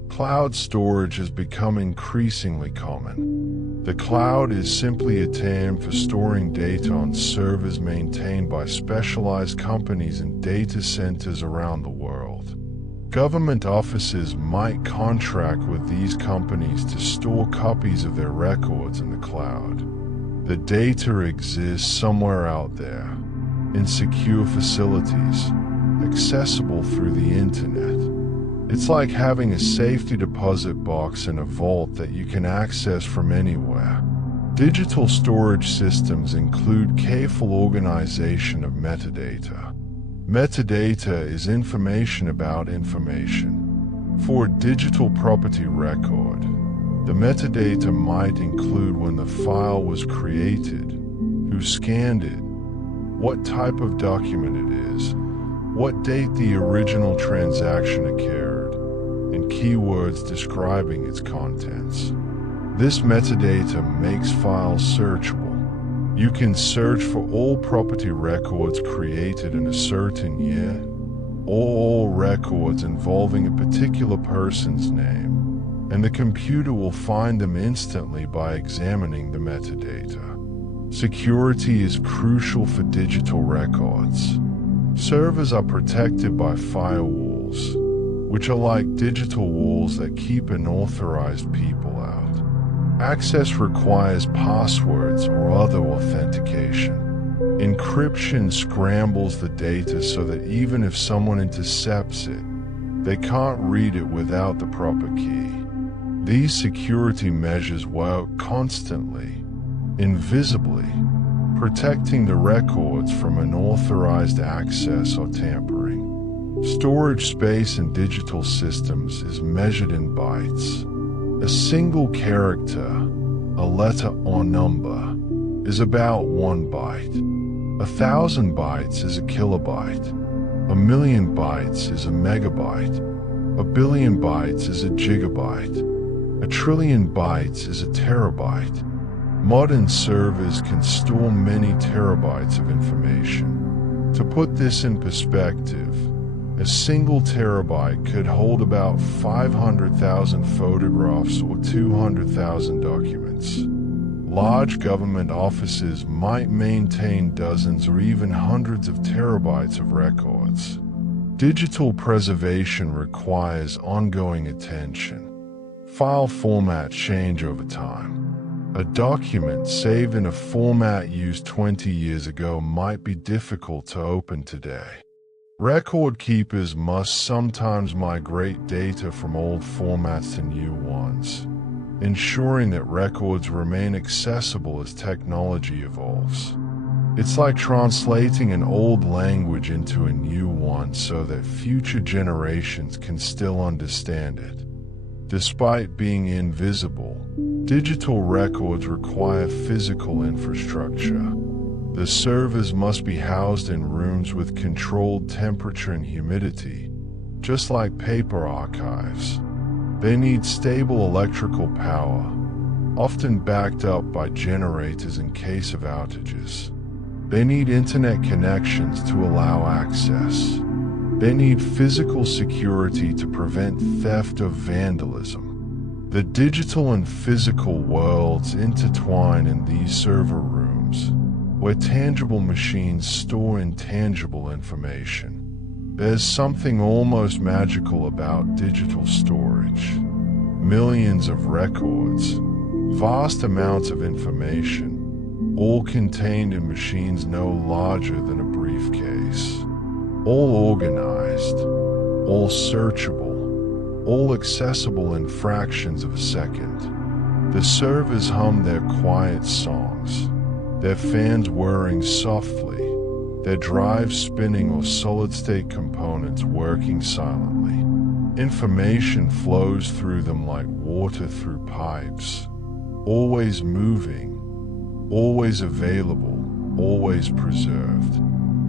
Cloud storage has become increasingly common. The cloud is simply a term for storing data on servers maintained by specialized companies and data centers around the world. Government offices might contract with these companies to store copies of their records in the cloud. The data exists somewhere out there, in secure facilities, accessible through the internet. It's like having a safety deposit box in a vault that you can access from anywhere. Digital storage systems include careful organization of metadata. Metadata is information about information. For a digital property record, the metadata might include when the file was created, who scanned it, what type of document it is, what date the original transaction occurred, and keywords describing its contents. This metadata makes files searchable. You can search for all property records created in a certain year, or all records involving a particular person's name, and the computer will find them instantly by examining the metadata. Security is crucial for digital records. Servers are protected by firewalls, which are like digital walls that keep unauthorized people out. Access requires passwords or other authentication. Encryption scrambles the data so that even if someone intercepts it, they can't read it without the proper key. These security measures work constantly, invisibly, protecting the records from unauthorized access or tampering. Storage space in digital systems is measured in bytes. A single character, a letter or number, is about 1 byte. 1,000 bytes is a kilobyte. 1,000,000 bytes is a megabyte. 1,000,000,000 bytes is a gigabyte. 1,000,000,000,000 bytes is a terabyte. Modern servers can store many terabytes of information. To put this in perspective, a single terabyte could hold about 500,000 photographs or 200,000 documents. Large government offices might maintain dozens or even hundreds of terabytes of records. Digital preservation requires ongoing attention. File formats change over time. A document saved in a format used 20 years ago might be difficult to open today. Record keepers must sometimes migrate data from old formats to new ones, ensuring that records remain accessible as technology evolves. It's like translating an old language into a new one so that future generations can still understand it. Despite being invisible, digital records require physical infrastructure. The servers must be housed in rooms with controlled temperature and humidity, just like paper archives. They need stable electrical power, often backed up by generators in case of outages. They need internet connections to allow access. They need physical security to prevent theft or vandalism. The digital and physical worlds intertwine in these server rooms, where tangible machines store intangible information. There's something almost magical about digital storage. Millions of records, vast amounts of information, all contained in machines no larger than a briefcase. All organized, all searchable, all accessible in fractions of a second. The servers hum their quiet songs, their fans whirring softly, their drives spinning or solid-state components working silently. Information flows through them like water through pipes, always moving, always available, always preserved.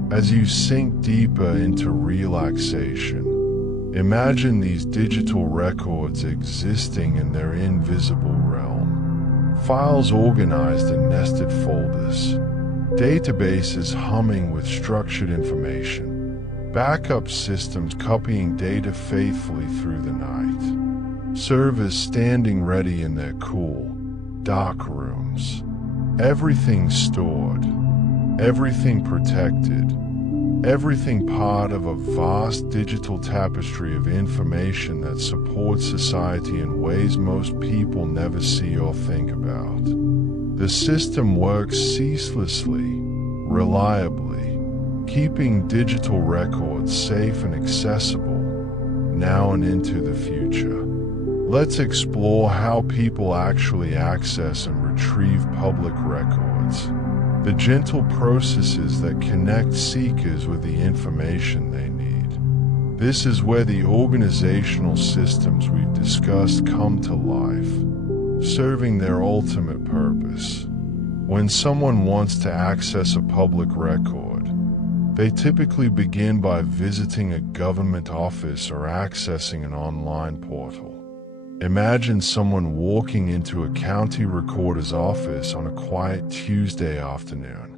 As you sink deeper into relaxation, imagine these digital records existing in their invisible realm. Files organized in nested folders, databases humming with structured information, backup systems copying data faithfully through the night, servers standing ready in their cool, dark rooms. Everything stored, everything protected, everything part of a vast digital tapestry of information that supports society in ways most people never see or think about. The system works ceaselessly, reliably, keeping digital records safe and accessible, now and into the future. Let's explore how people actually access and retrieve public records. The gentle processes that connect seekers with the information they need. This is where the organizational systems we've discussed come to life, serving their ultimate purpose. When someone wants to access a public record, they typically begin by visiting a government office or accessing an online portal. Imagine someone walking into a county recorder's office on a quiet Tuesday afternoon.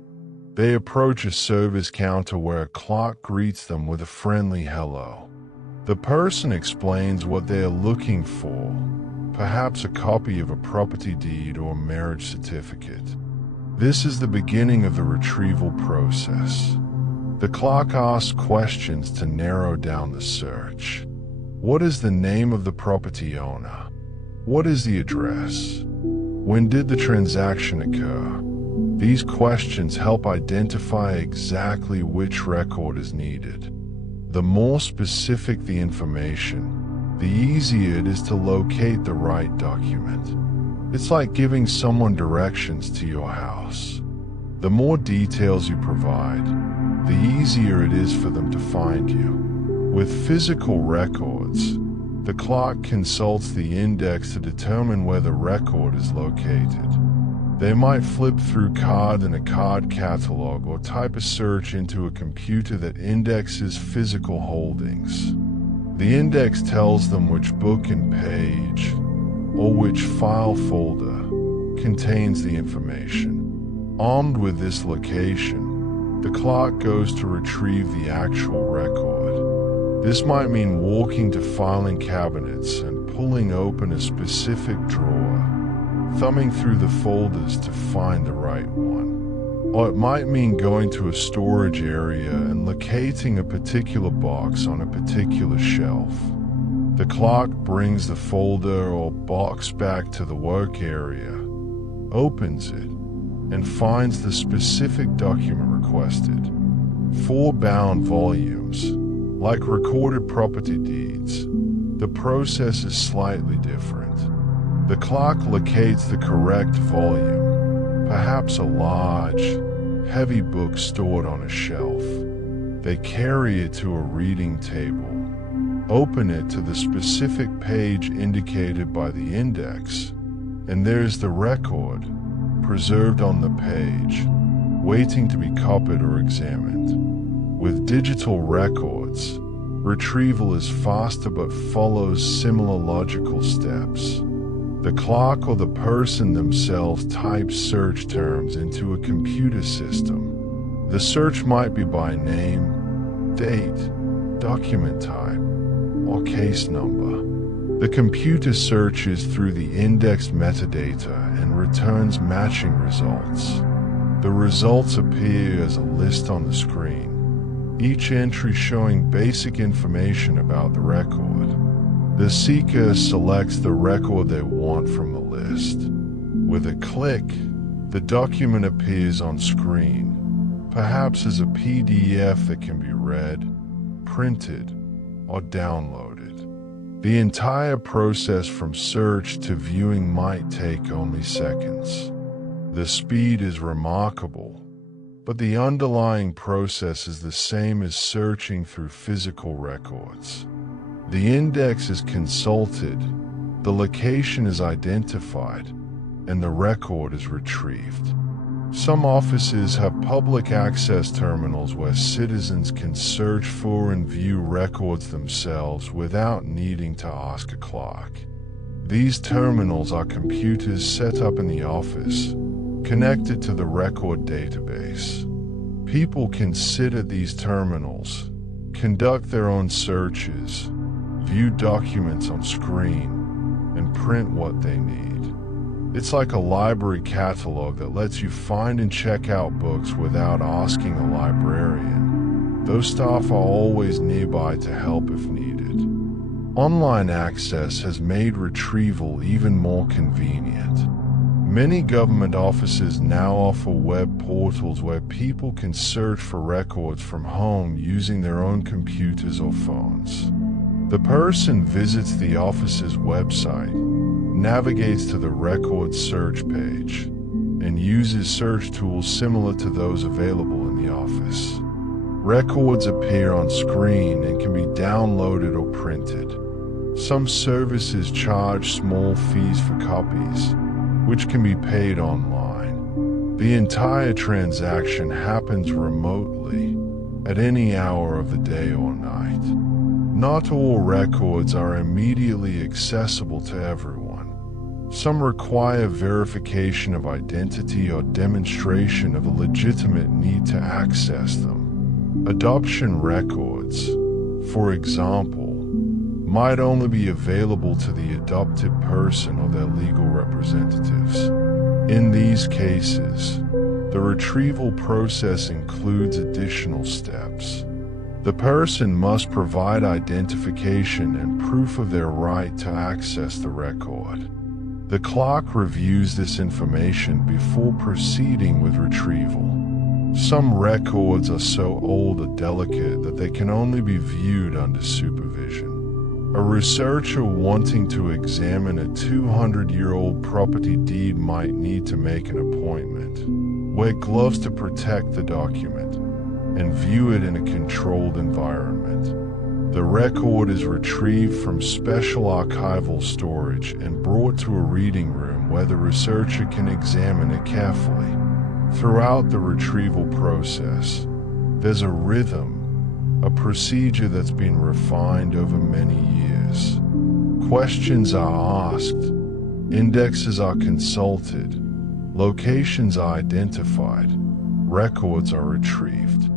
They approach a service counter where a clerk greets them with a friendly hello. The person explains what they are looking for, perhaps a copy of a property deed or marriage certificate. This is the beginning of the retrieval process. The clerk asks questions to narrow down the search. What is the name of the property owner? What is the address? When did the transaction occur? These questions help identify exactly which record is needed. The more specific the information, the easier it is to locate the right document. It's like giving someone directions to your house. The more details you provide, the easier it is for them to find you. With physical records, the clerk consults the index to determine where the record is located. They might flip through card in a card catalog or type a search into a computer that indexes physical holdings. The index tells them which book and page, or which file folder, contains the information. Armed with this location, the clerk goes to retrieve the actual record. This might mean walking to filing cabinets and pulling open a specific drawer, thumbing through the folders to find the right one. Or it might mean going to a storage area and locating a particular box on a particular shelf. The clerk brings the folder or box back to the work area, opens it, and finds the specific document requested. 4 bound volumes. Like recorded property deeds, the process is slightly different. The clerk locates the correct volume, perhaps a large, heavy book stored on a shelf. They carry it to a reading table, open it to the specific page indicated by the index, and there's the record, preserved on the page, waiting to be copied or examined. With digital records, retrieval is faster but follows similar logical steps. The clerk or the person themselves types search terms into a computer system. The search might be by name, date, document type, or case number. The computer searches through the indexed metadata and returns matching results. The results appear as a list on the screen, each entry showing basic information about the record. The seeker selects the record they want from the list. With a click, the document appears on screen, perhaps as a PDF that can be read, printed, or downloaded. The entire process from search to viewing might take only seconds. The speed is remarkable, but the underlying process is the same as searching through physical records. The index is consulted, the location is identified, and the record is retrieved. Some offices have public access terminals where citizens can search for and view records themselves without needing to ask a clerk. These terminals are computers set up in the office, connected to the record database. People can sit at these terminals, conduct their own searches, view documents on screen, and print what they need. It's like a library catalog that lets you find and check out books without asking a librarian. Those staff are always nearby to help if needed. Online access has made retrieval even more convenient. Many government offices now offer web portals where people can search for records from home using their own computers or phones. The person visits the office's website, navigates to the record search page, and uses search tools similar to those available in the office. Records appear on screen and can be downloaded or printed. Some services charge small fees for copies, which can be paid online. The entire transaction happens remotely, at any hour of the day or night. Not all records are immediately accessible to everyone. Some require verification of identity or demonstration of a legitimate need to access them. Adoption records, for example, might only be available to the adopted person or their legal representatives. In these cases, the retrieval process includes additional steps. The person must provide identification and proof of their right to access the record. The clerk reviews this information before proceeding with retrieval. Some records are so old or delicate that they can only be viewed under supervision. A researcher wanting to examine a 200-year-old property deed might need to make an appointment, wear gloves to protect the document, and view it in a controlled environment. The record is retrieved from special archival storage and brought to a reading room where the researcher can examine it carefully. Throughout the retrieval process, there's a rhythm, a procedure that's been refined over many years. Questions are asked, indexes are consulted, locations are identified, records are retrieved.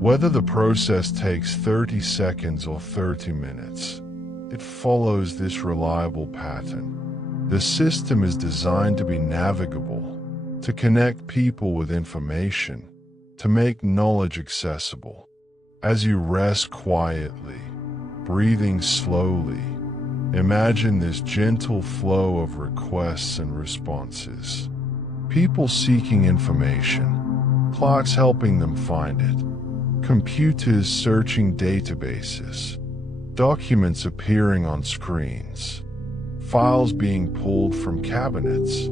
Whether the process takes 30 seconds or 30 minutes, it follows this reliable pattern. The system is designed to be navigable, to connect people with information, to make knowledge accessible. As you rest quietly, breathing slowly, imagine this gentle flow of requests and responses. People seeking information, clerks helping them find it, computers searching databases, documents appearing on screens, files being pulled from cabinets,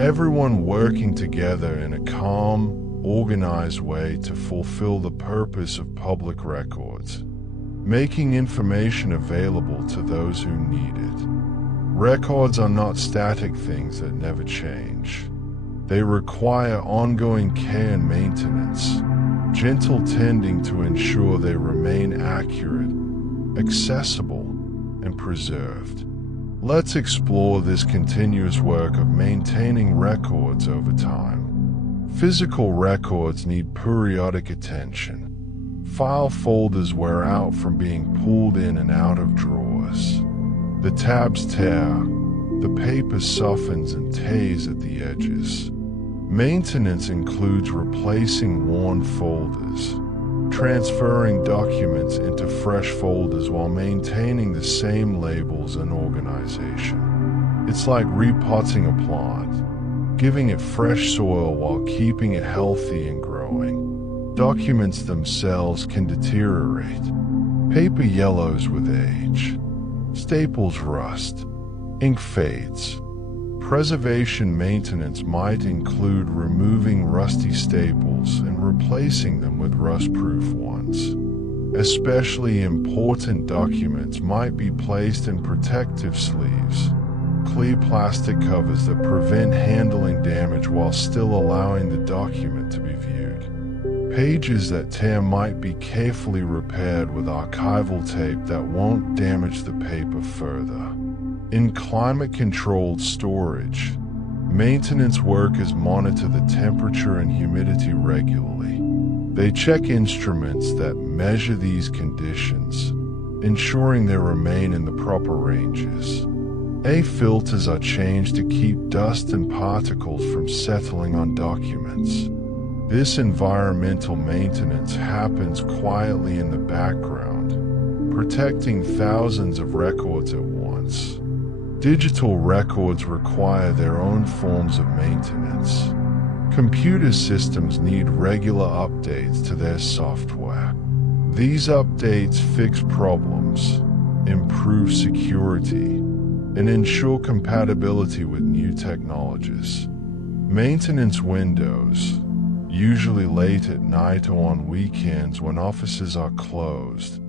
everyone working together in a calm, organized way to fulfill the purpose of public records, making information available to those who need it. Records are not static things that never change. They require ongoing care and maintenance, gentle tending to ensure they remain accurate, accessible, and preserved. Let's explore this continuous work of maintaining records over time. Physical records need periodic attention. File folders wear out from being pulled in and out of drawers. The tabs tear, the paper softens and tears at the edges. Maintenance includes replacing worn folders, transferring documents into fresh folders while maintaining the same labels and organization. It's like repotting a plant. giving it fresh soil while keeping it healthy and growing. Documents themselves can deteriorate. Paper yellows with age. Staples rust. Ink fades. Preservation maintenance might include removing rusty staples and replacing them with rust-proof ones. Especially important documents might be placed in protective sleeves, clear plastic covers that prevent handling damage while still allowing the document to be viewed. Pages that tear might be carefully repaired with archival tape that won't damage the paper further. In climate-controlled storage, maintenance workers monitor the temperature and humidity regularly. They check instruments that measure these conditions, ensuring they remain in the proper ranges. Filters are changed to keep dust and particles from settling on documents. This environmental maintenance happens quietly in the background, protecting thousands of records at once. Digital records require their own forms of maintenance. Computer systems need regular updates to their software. These updates fix problems, improve security, and ensure compatibility with new technologies. Maintenance windows, usually late at night or on weekends when offices are closed,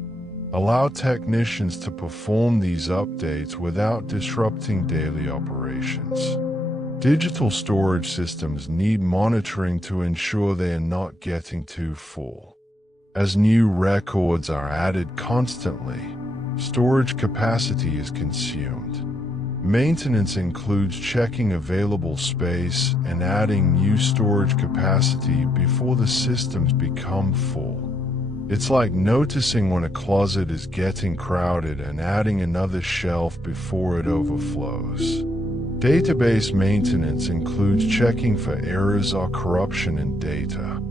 allow technicians to perform these updates without disrupting daily operations. Digital storage systems need monitoring to ensure they are not getting too full. As new records are added constantly, storage capacity is consumed. Maintenance includes checking available space and adding new storage capacity before the systems become full. It's like noticing when a closet is getting crowded and adding another shelf before it overflows. Database maintenance includes checking for errors or corruption in data.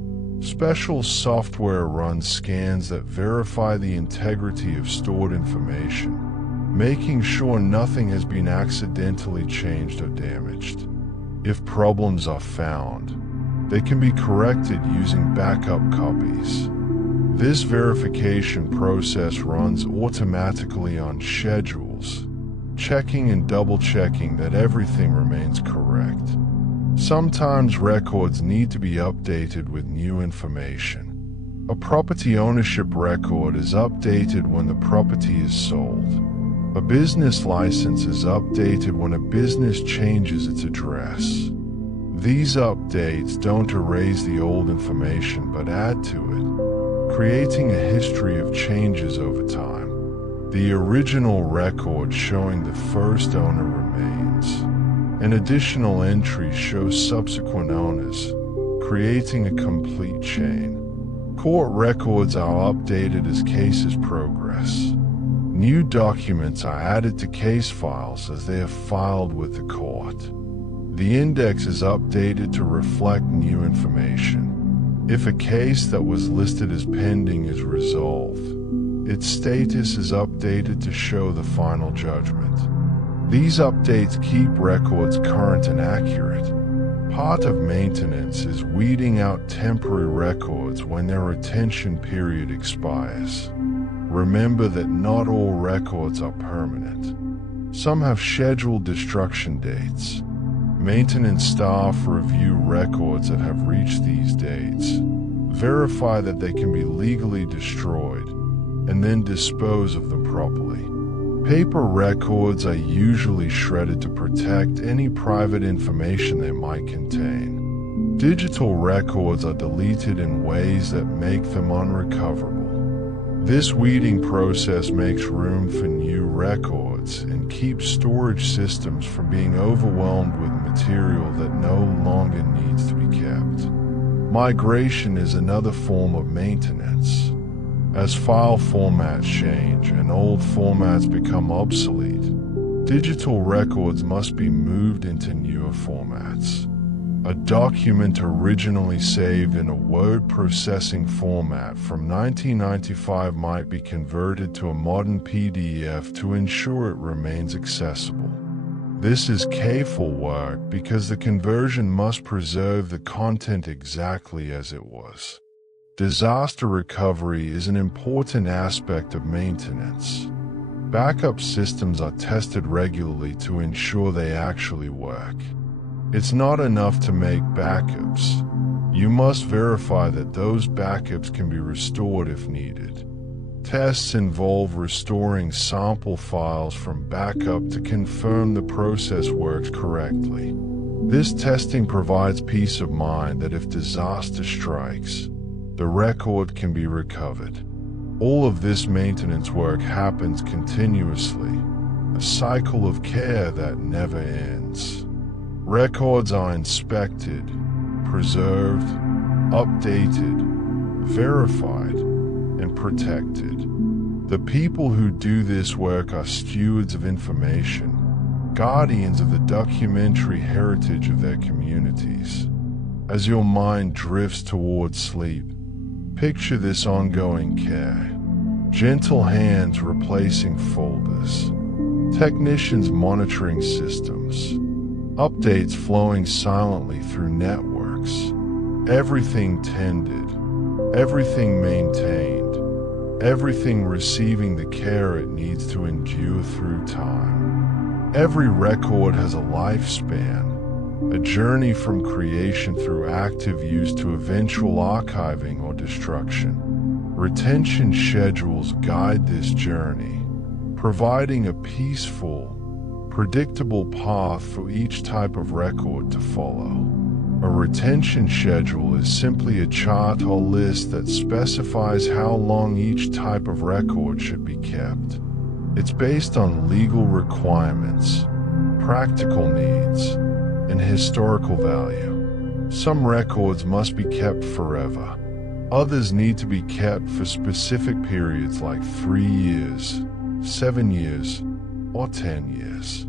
Special software runs scans that verify the integrity of stored information, making sure nothing has been accidentally changed or damaged. If problems are found, they can be corrected using backup copies. This verification process runs automatically on schedules, checking and double-checking that everything remains correct. Sometimes records need to be updated with new information. A property ownership record is updated when the property is sold. A business license is updated when a business changes its address. These updates don't erase the old information but add to it, creating a history of changes over time. The original record showing the first owner remains. An additional entry shows subsequent owners, creating a complete chain. Court records are updated as cases progress. New documents are added to case files as they are filed with the court. The index is updated to reflect new information. If a case that was listed as pending is resolved, its status is updated to show the final judgment. These updates keep records current and accurate. Part of maintenance is weeding out temporary records when their retention period expires. Remember that not all records are permanent. Some have scheduled destruction dates. Maintenance staff review records that have reached these dates, verify that they can be legally destroyed, and then dispose of them properly. Paper records are usually shredded to protect any private information they might contain. Digital records are deleted in ways that make them unrecoverable. This weeding process makes room for new records and keeps storage systems from being overwhelmed with material that no longer needs to be kept. Migration is another form of maintenance. As file formats change and old formats become obsolete, digital records must be moved into newer formats. A document originally saved in a word processing format from 1995 might be converted to a modern PDF to ensure it remains accessible. This is careful work because the conversion must preserve the content exactly as it was. Disaster recovery is an important aspect of maintenance. Backup systems are tested regularly to ensure they actually work. It's not enough to make backups. You must verify that those backups can be restored if needed. Tests involve restoring sample files from backup to confirm the process works correctly. This testing provides peace of mind that if disaster strikes, the record can be recovered. All of this maintenance work happens continuously, a cycle of care that never ends. Records are inspected, preserved, updated, verified, and protected. The people who do this work are stewards of information, guardians of the documentary heritage of their communities. As your mind drifts towards sleep, picture this ongoing care. Gentle hands replacing folders, technicians monitoring systems, updates flowing silently through networks, everything tended, everything maintained, everything receiving the care it needs to endure through time. Every record has a lifespan, a journey from creation through active use to eventual archiving or destruction. Retention schedules guide this journey, providing a peaceful, predictable path for each type of record to follow. A retention schedule is simply a chart or list that specifies how long each type of record should be kept. It's based on legal requirements, practical needs, and historical value. Some records must be kept forever. Others need to be kept for specific periods like 3 years, 7 years, or 10 years.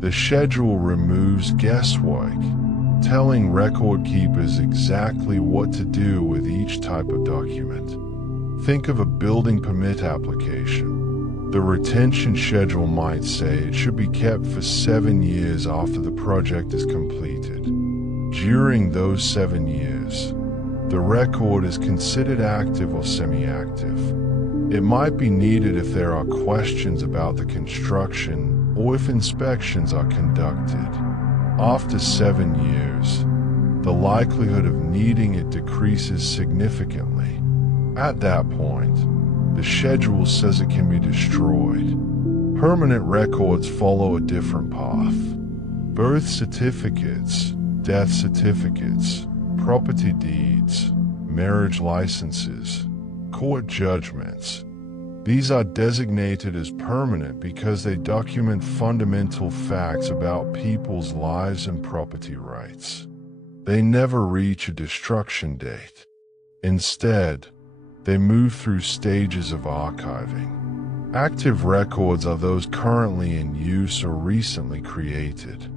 The schedule removes guesswork, telling record keepers exactly what to do with each type of document. Think of a building permit application. The retention schedule might say it should be kept for 7 years after the project is completed. During those 7 years, the record is considered active or semi-active. It might be needed if there are questions about the construction or if inspections are conducted. After 7 years, the likelihood of needing it decreases significantly. At that point, the schedule says it can be destroyed. Permanent records follow a different path. Birth certificates, death certificates, property deeds, marriage licenses, court judgments. These are designated as permanent because they document fundamental facts about people's lives and property rights. They never reach a destruction date. Instead, they move through stages of archiving. Active records are those currently in use or recently created.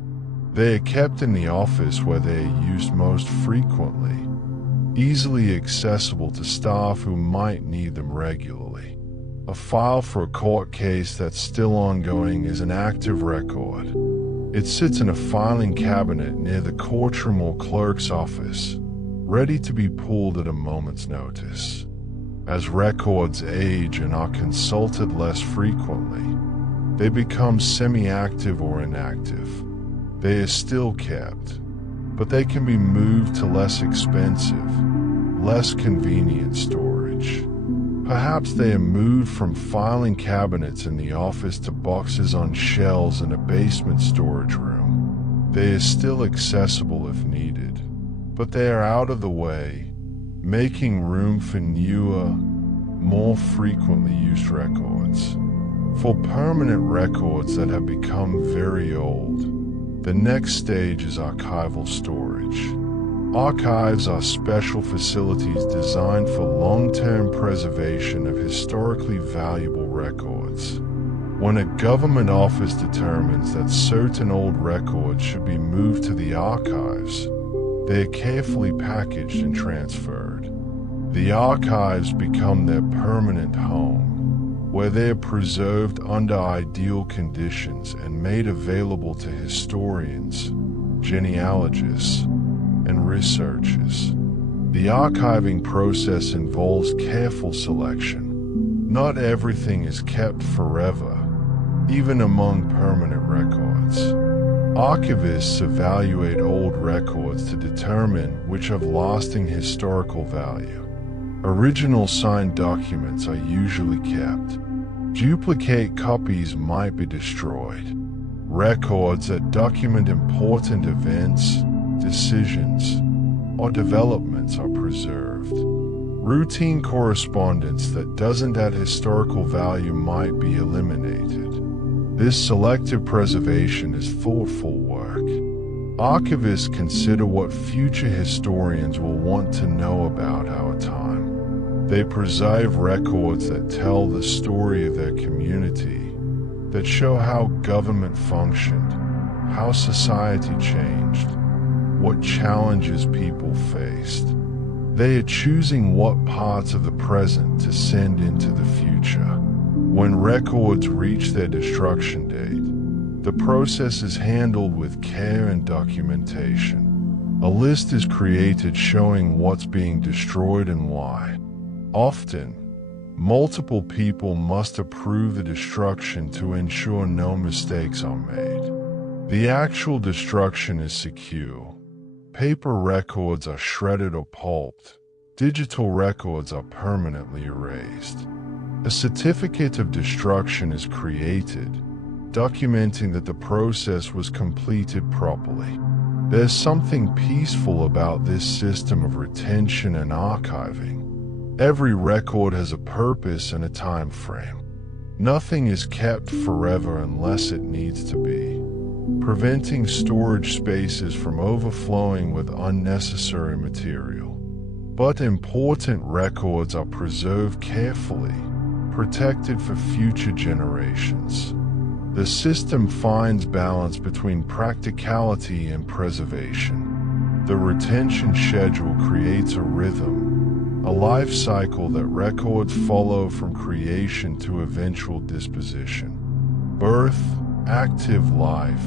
They are kept in the office where they are used most frequently, easily accessible to staff who might need them regularly. A file for a court case that's still ongoing is an active record. It sits in a filing cabinet near the courtroom or clerk's office, ready to be pulled at a moment's notice. As records age and are consulted less frequently, they become semi-active or inactive. They are still kept, but they can be moved to less expensive, less convenient storage. Perhaps they are moved from filing cabinets in the office to boxes on shelves in a basement storage room. They are still accessible if needed, but they are out of the way, making room for newer, more frequently used records. For permanent records that have become very old, the next stage is archival storage. Archives are special facilities designed for long-term preservation of historically valuable records. When a government office determines that certain old records should be moved to the archives, they are carefully packaged and transferred. The archives become their permanent home, where they are preserved under ideal conditions and made available to historians, genealogists, and researchers. The archiving process involves careful selection. Not everything is kept forever, even among permanent records. Archivists evaluate old records to determine which have lasting historical value. Original signed documents are usually kept. Duplicate copies might be destroyed. Records that document important events, decisions, or developments are preserved. Routine correspondence that doesn't add historical value might be eliminated. This selective preservation is thoughtful work. Archivists consider what future historians will want to know about our time. They preserve records that tell the story of their community, that show how government functioned, how society changed, what challenges people faced. They are choosing what parts of the present to send into the future. When records reach their destruction date, the process is handled with care and documentation. A list is created showing what's being destroyed and why. Often, multiple people must approve the destruction to ensure no mistakes are made. The actual destruction is secure. Paper records are shredded or pulped. Digital records are permanently erased. A certificate of destruction is created, documenting that the process was completed properly. There's something peaceful about this system of retention and archiving. Every record has a purpose and a time frame. Nothing is kept forever unless it needs to be, preventing storage spaces from overflowing with unnecessary material. But important records are preserved carefully, protected for future generations. The system finds balance between practicality and preservation. The retention schedule creates a rhythm, a life cycle that records follow from creation to eventual disposition. Birth, active life,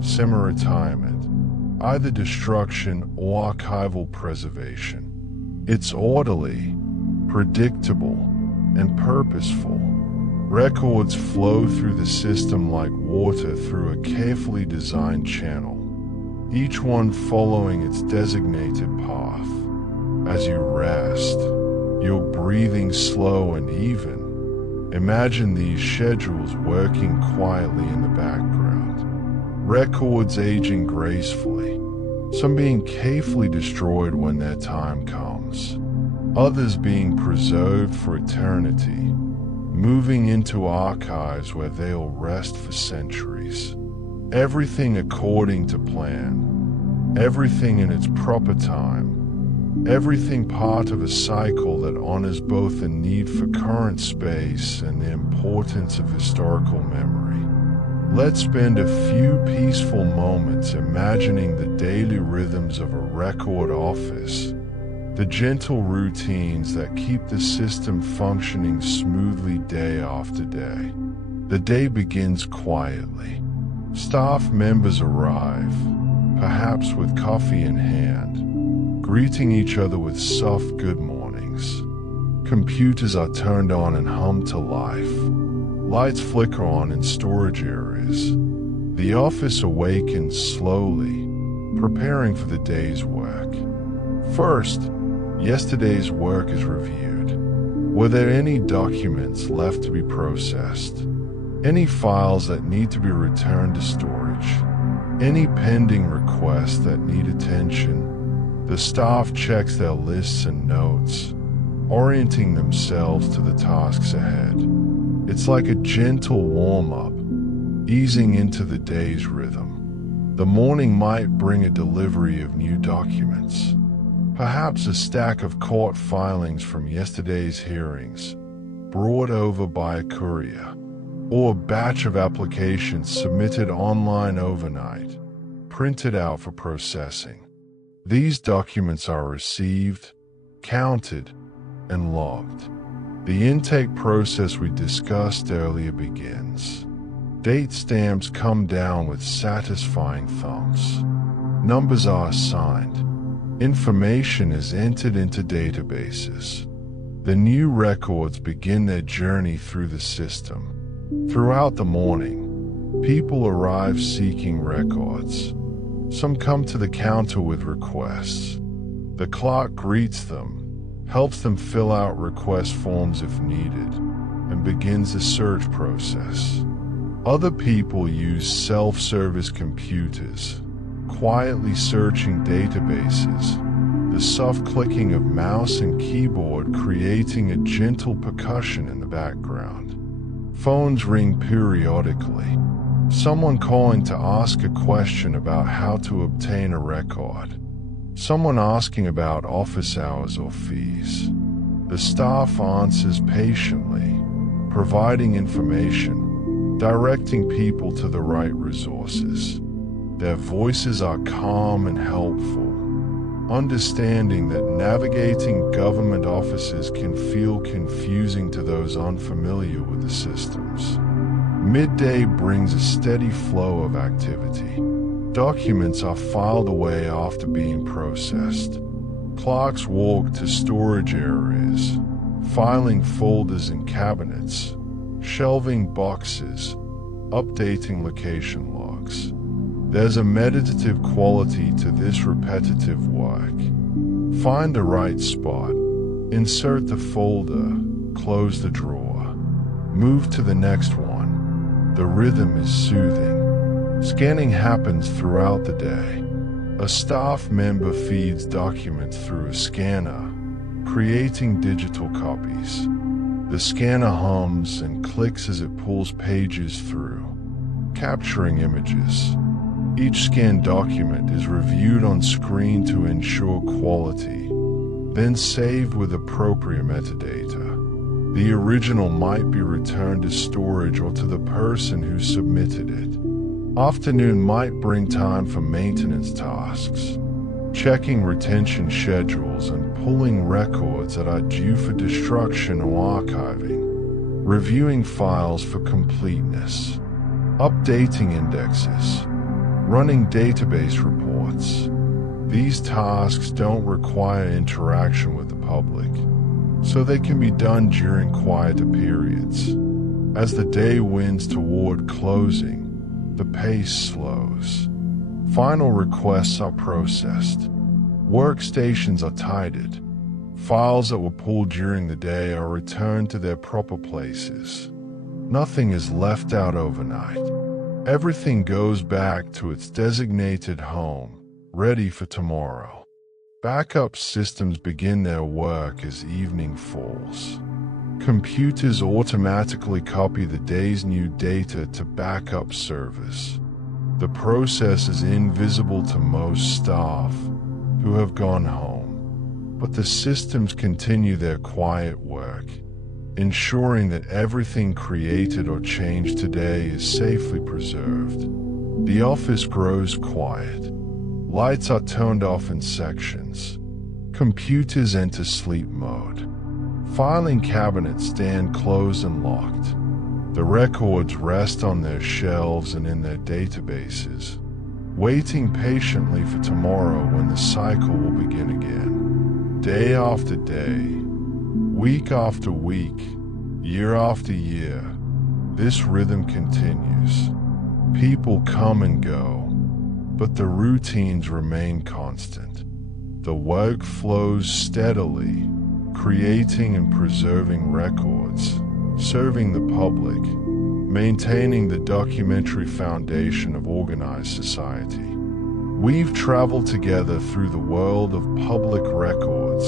semi-retirement, either destruction or archival preservation. It's orderly, predictable, and purposeful. Records flow through the system like water through a carefully designed channel, each one following its designated path. As you rest, you're breathing slow and even. Imagine these schedules working quietly in the background. Records aging gracefully, some being carefully destroyed when their time comes, others being preserved for eternity, moving into archives where they'll rest for centuries. Everything according to plan, everything in its proper time, everything part of a cycle that honors both the need for current space and the importance of historical memory. Let's spend a few peaceful moments imagining the daily rhythms of a record office, the gentle routines that keep the system functioning smoothly day after day. The day begins quietly. Staff members arrive, perhaps with coffee in hand, greeting each other with soft good mornings. Computers are turned on and hum to life. Lights flicker on in storage areas. The office awakens slowly, preparing for the day's work. First, yesterday's work is reviewed. Were there any documents left to be processed? Any files that need to be returned to storage? Any pending requests that need attention? The staff checks their lists and notes, orienting themselves to the tasks ahead. It's like a gentle warm-up, easing into the day's rhythm. The morning might bring a delivery of new documents, perhaps a stack of court filings from yesterday's hearings, brought over by a courier, or a batch of applications submitted online overnight, printed out for processing. These documents are received, counted, and logged. The intake process we discussed earlier begins. Date stamps come down with satisfying thumps. Numbers are assigned. Information is entered into databases. The new records begin their journey through the system. Throughout the morning, people arrive seeking records. Some come to the counter with requests. The clerk greets them, helps them fill out request forms if needed, and begins the search process. Other people use self-service computers, quietly searching databases, the soft clicking of mouse and keyboard creating a gentle percussion in the background. Phones ring periodically. Someone calling to ask a question about how to obtain a record. Someone asking about office hours or fees. The staff answers patiently, providing information, directing people to the right resources. Their voices are calm and helpful, understanding that navigating government offices can feel confusing to those unfamiliar with the systems. Midday brings a steady flow of activity. Documents are filed away after being processed. Clerks walk to storage areas, filing folders in cabinets, shelving boxes, updating location logs. There's a meditative quality to this repetitive work. Find the right spot, insert the folder, close the drawer, move to the next one. The rhythm is soothing. Scanning happens throughout the day. A staff member feeds documents through a scanner, creating digital copies. The scanner hums and clicks as it pulls pages through, capturing images. Each scanned document is reviewed on screen to ensure quality, then saved with appropriate metadata. The original might be returned to storage or to the person who submitted it. Afternoon might bring time for maintenance tasks, checking retention schedules and pulling records that are due for destruction or archiving, reviewing files for completeness, updating indexes, running database reports. These tasks don't require interaction with the public, so they can be done during quieter periods. As the day winds toward closing, the pace slows. Final requests are processed. Workstations are tidied. Files that were pulled during the day are returned to their proper places. Nothing is left out overnight. Everything goes back to its designated home, ready for tomorrow. Backup systems begin their work as evening falls. Computers automatically copy the day's new data to backup servers. The process is invisible to most staff who have gone home, but the systems continue their quiet work, ensuring that everything created or changed today is safely preserved. The office grows quiet. Lights are turned off in sections. Computers enter sleep mode. Filing cabinets stand closed and locked. The records rest on their shelves and in their databases, waiting patiently for tomorrow when the cycle will begin again. Day after day, week after week, year after year, this rhythm continues. People come and go, but the routines remain constant. The work flows steadily, creating and preserving records, serving the public, maintaining the documentary foundation of organized society. We've traveled together through the world of public records,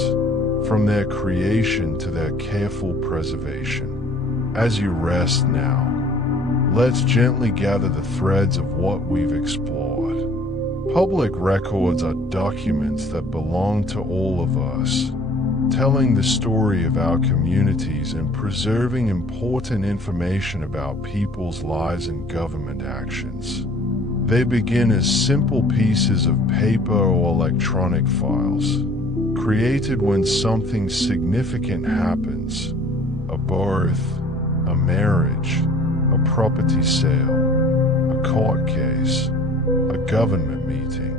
from their creation to their careful preservation. As you rest now, let's gently gather the threads of what we've explored. Public records are documents that belong to all of us, telling the story of our communities and preserving important information about people's lives and government actions. They begin as simple pieces of paper or electronic files, created when something significant happens, a birth, a marriage, a property sale, a court case, a government meeting.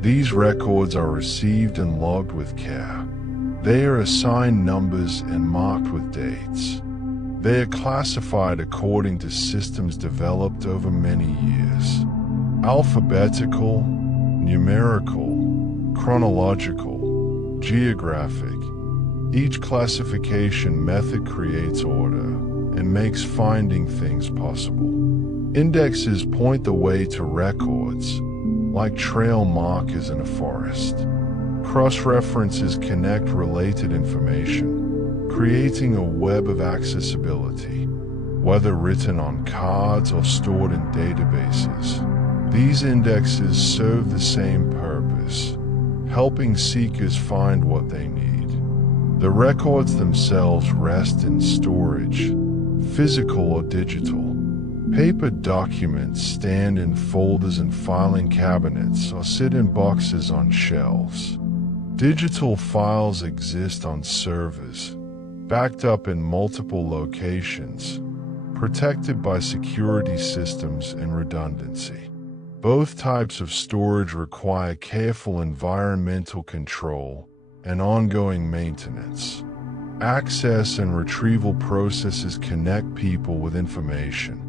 These records are received and logged with care. They are assigned numbers and marked with dates. They are classified according to systems developed over many years: alphabetical, numerical, chronological, geographic. Each classification method creates order and makes finding things possible. Indexes point the way to records, like trail markers in a forest. Cross-references connect related information, creating a web of accessibility, whether written on cards or stored in databases. These indexes serve the same purpose, helping seekers find what they need. The records themselves rest in storage, physical or digital. Paper documents stand in folders and filing cabinets or sit in boxes on shelves. Digital files exist on servers, backed up in multiple locations, protected by security systems and redundancy. Both types of storage require careful environmental control and ongoing maintenance. Access and retrieval processes connect people with information.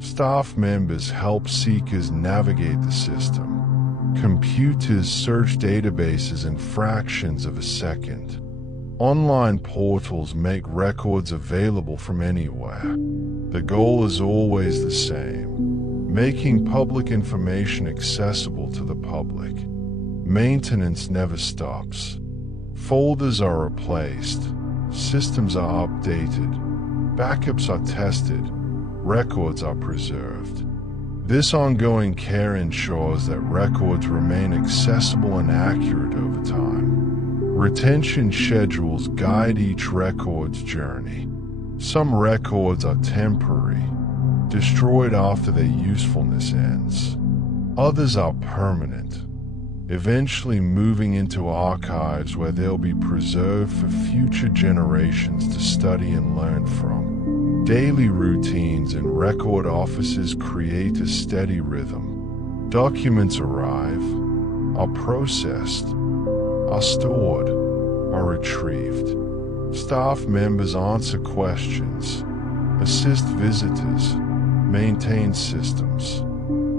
Staff members help seekers navigate the system. Computers search databases in fractions of a second. Online portals make records available from anywhere. The goal is always the same: making public information accessible to the public. Maintenance never stops. Folders are replaced, systems are updated, backups are tested, records are preserved. This ongoing care ensures that records remain accessible and accurate over time. Retention schedules guide each record's journey. Some records are temporary, destroyed after their usefulness ends. Others are permanent, eventually moving into archives where they'll be preserved for future generations to study and learn from. Daily routines in record offices create a steady rhythm. Documents arrive, are processed, are stored, are retrieved. Staff members answer questions, assist visitors, maintain systems.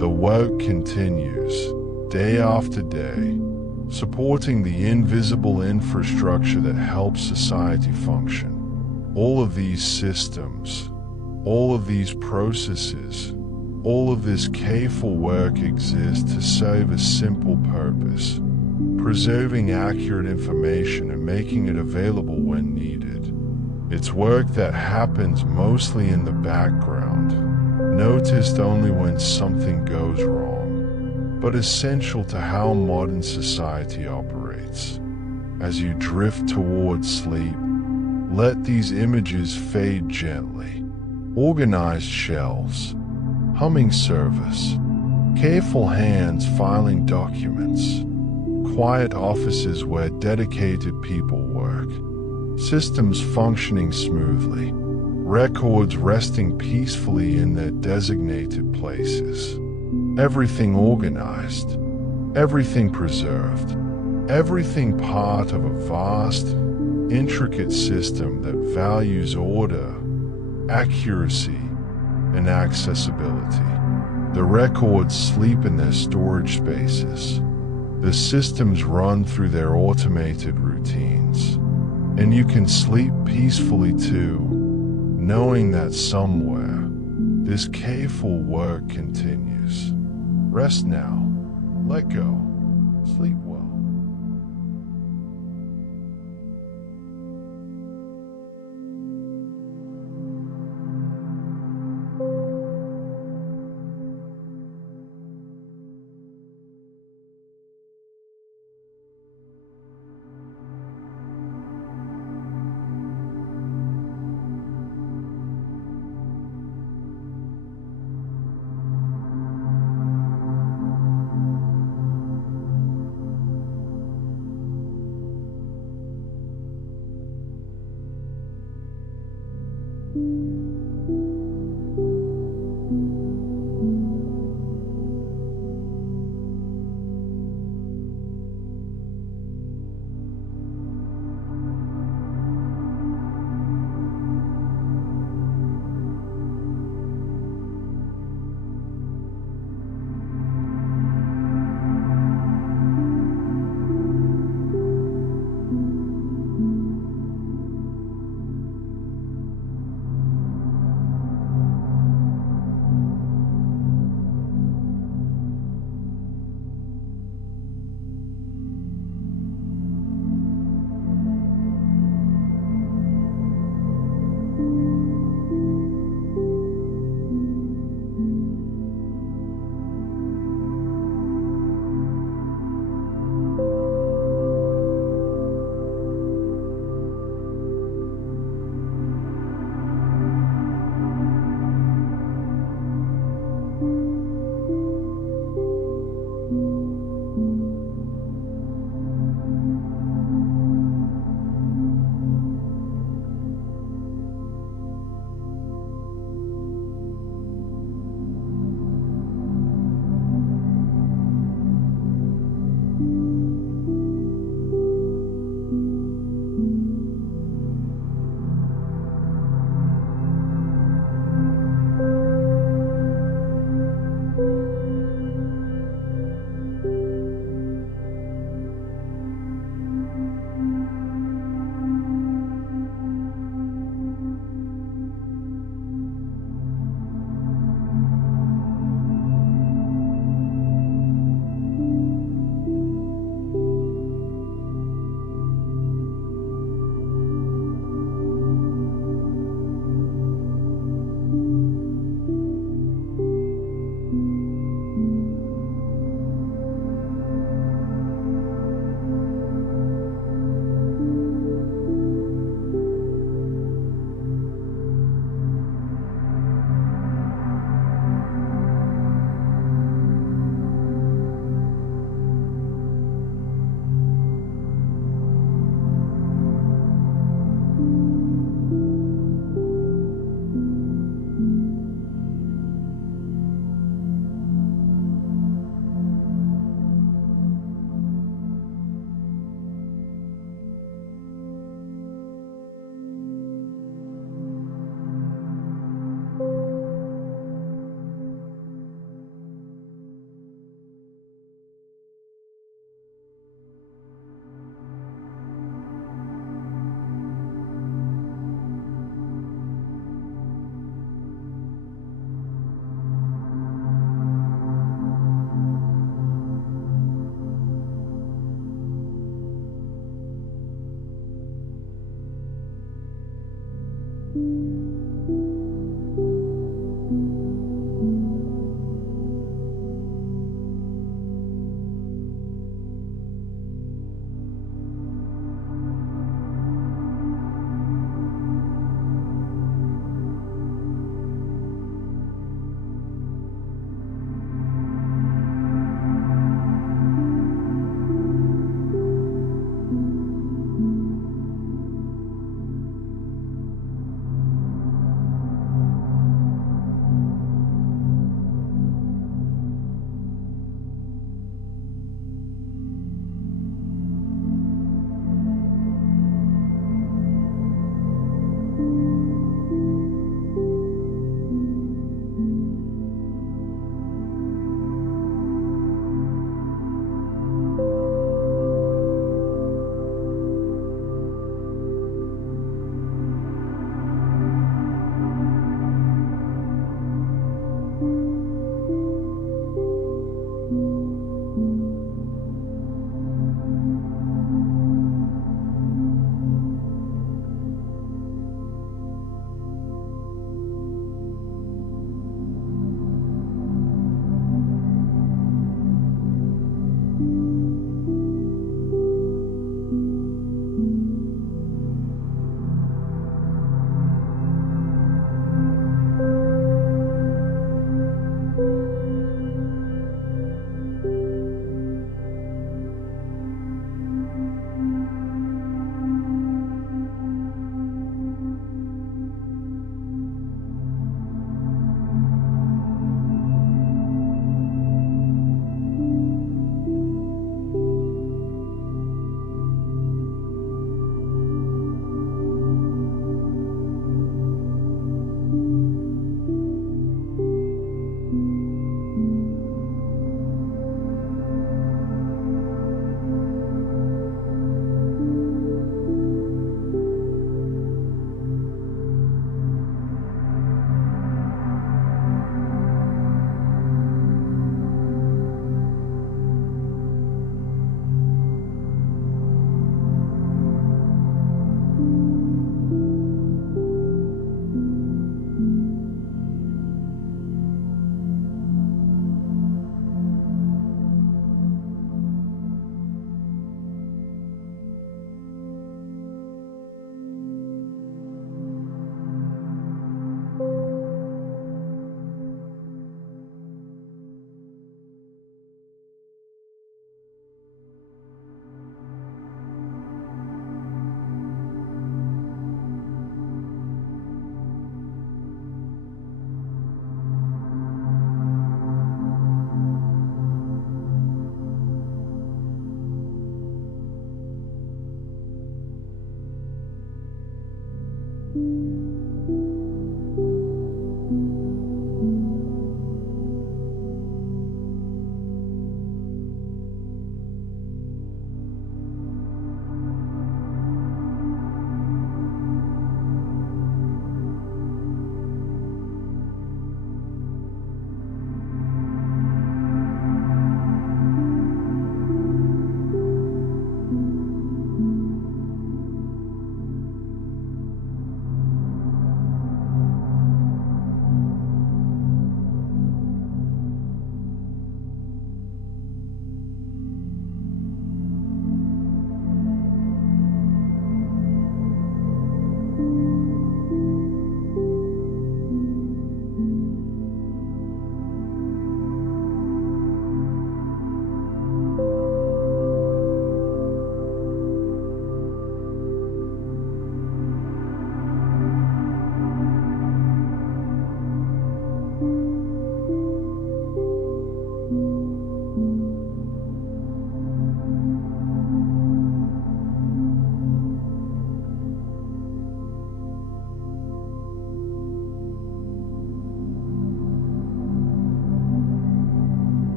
The work continues, day after day, supporting the invisible infrastructure that helps society function. All of these systems, all of these processes, all of this careful work exists to serve a simple purpose: preserving accurate information and making it available when needed. It's work that happens mostly in the background, noticed only when something goes wrong, but essential to how modern society operates. As you drift towards sleep, let these images fade gently. Organized shelves, humming service, careful hands filing documents, quiet offices where dedicated people work, systems functioning smoothly, records resting peacefully in their designated places. Everything organized, everything preserved, everything part of a vast, intricate system that values order, accuracy, and accessibility. The records sleep in their storage spaces. The systems run through their automated routines. And you can sleep peacefully too, knowing that somewhere, this careful work continues. Rest now. Let go. Sleep well.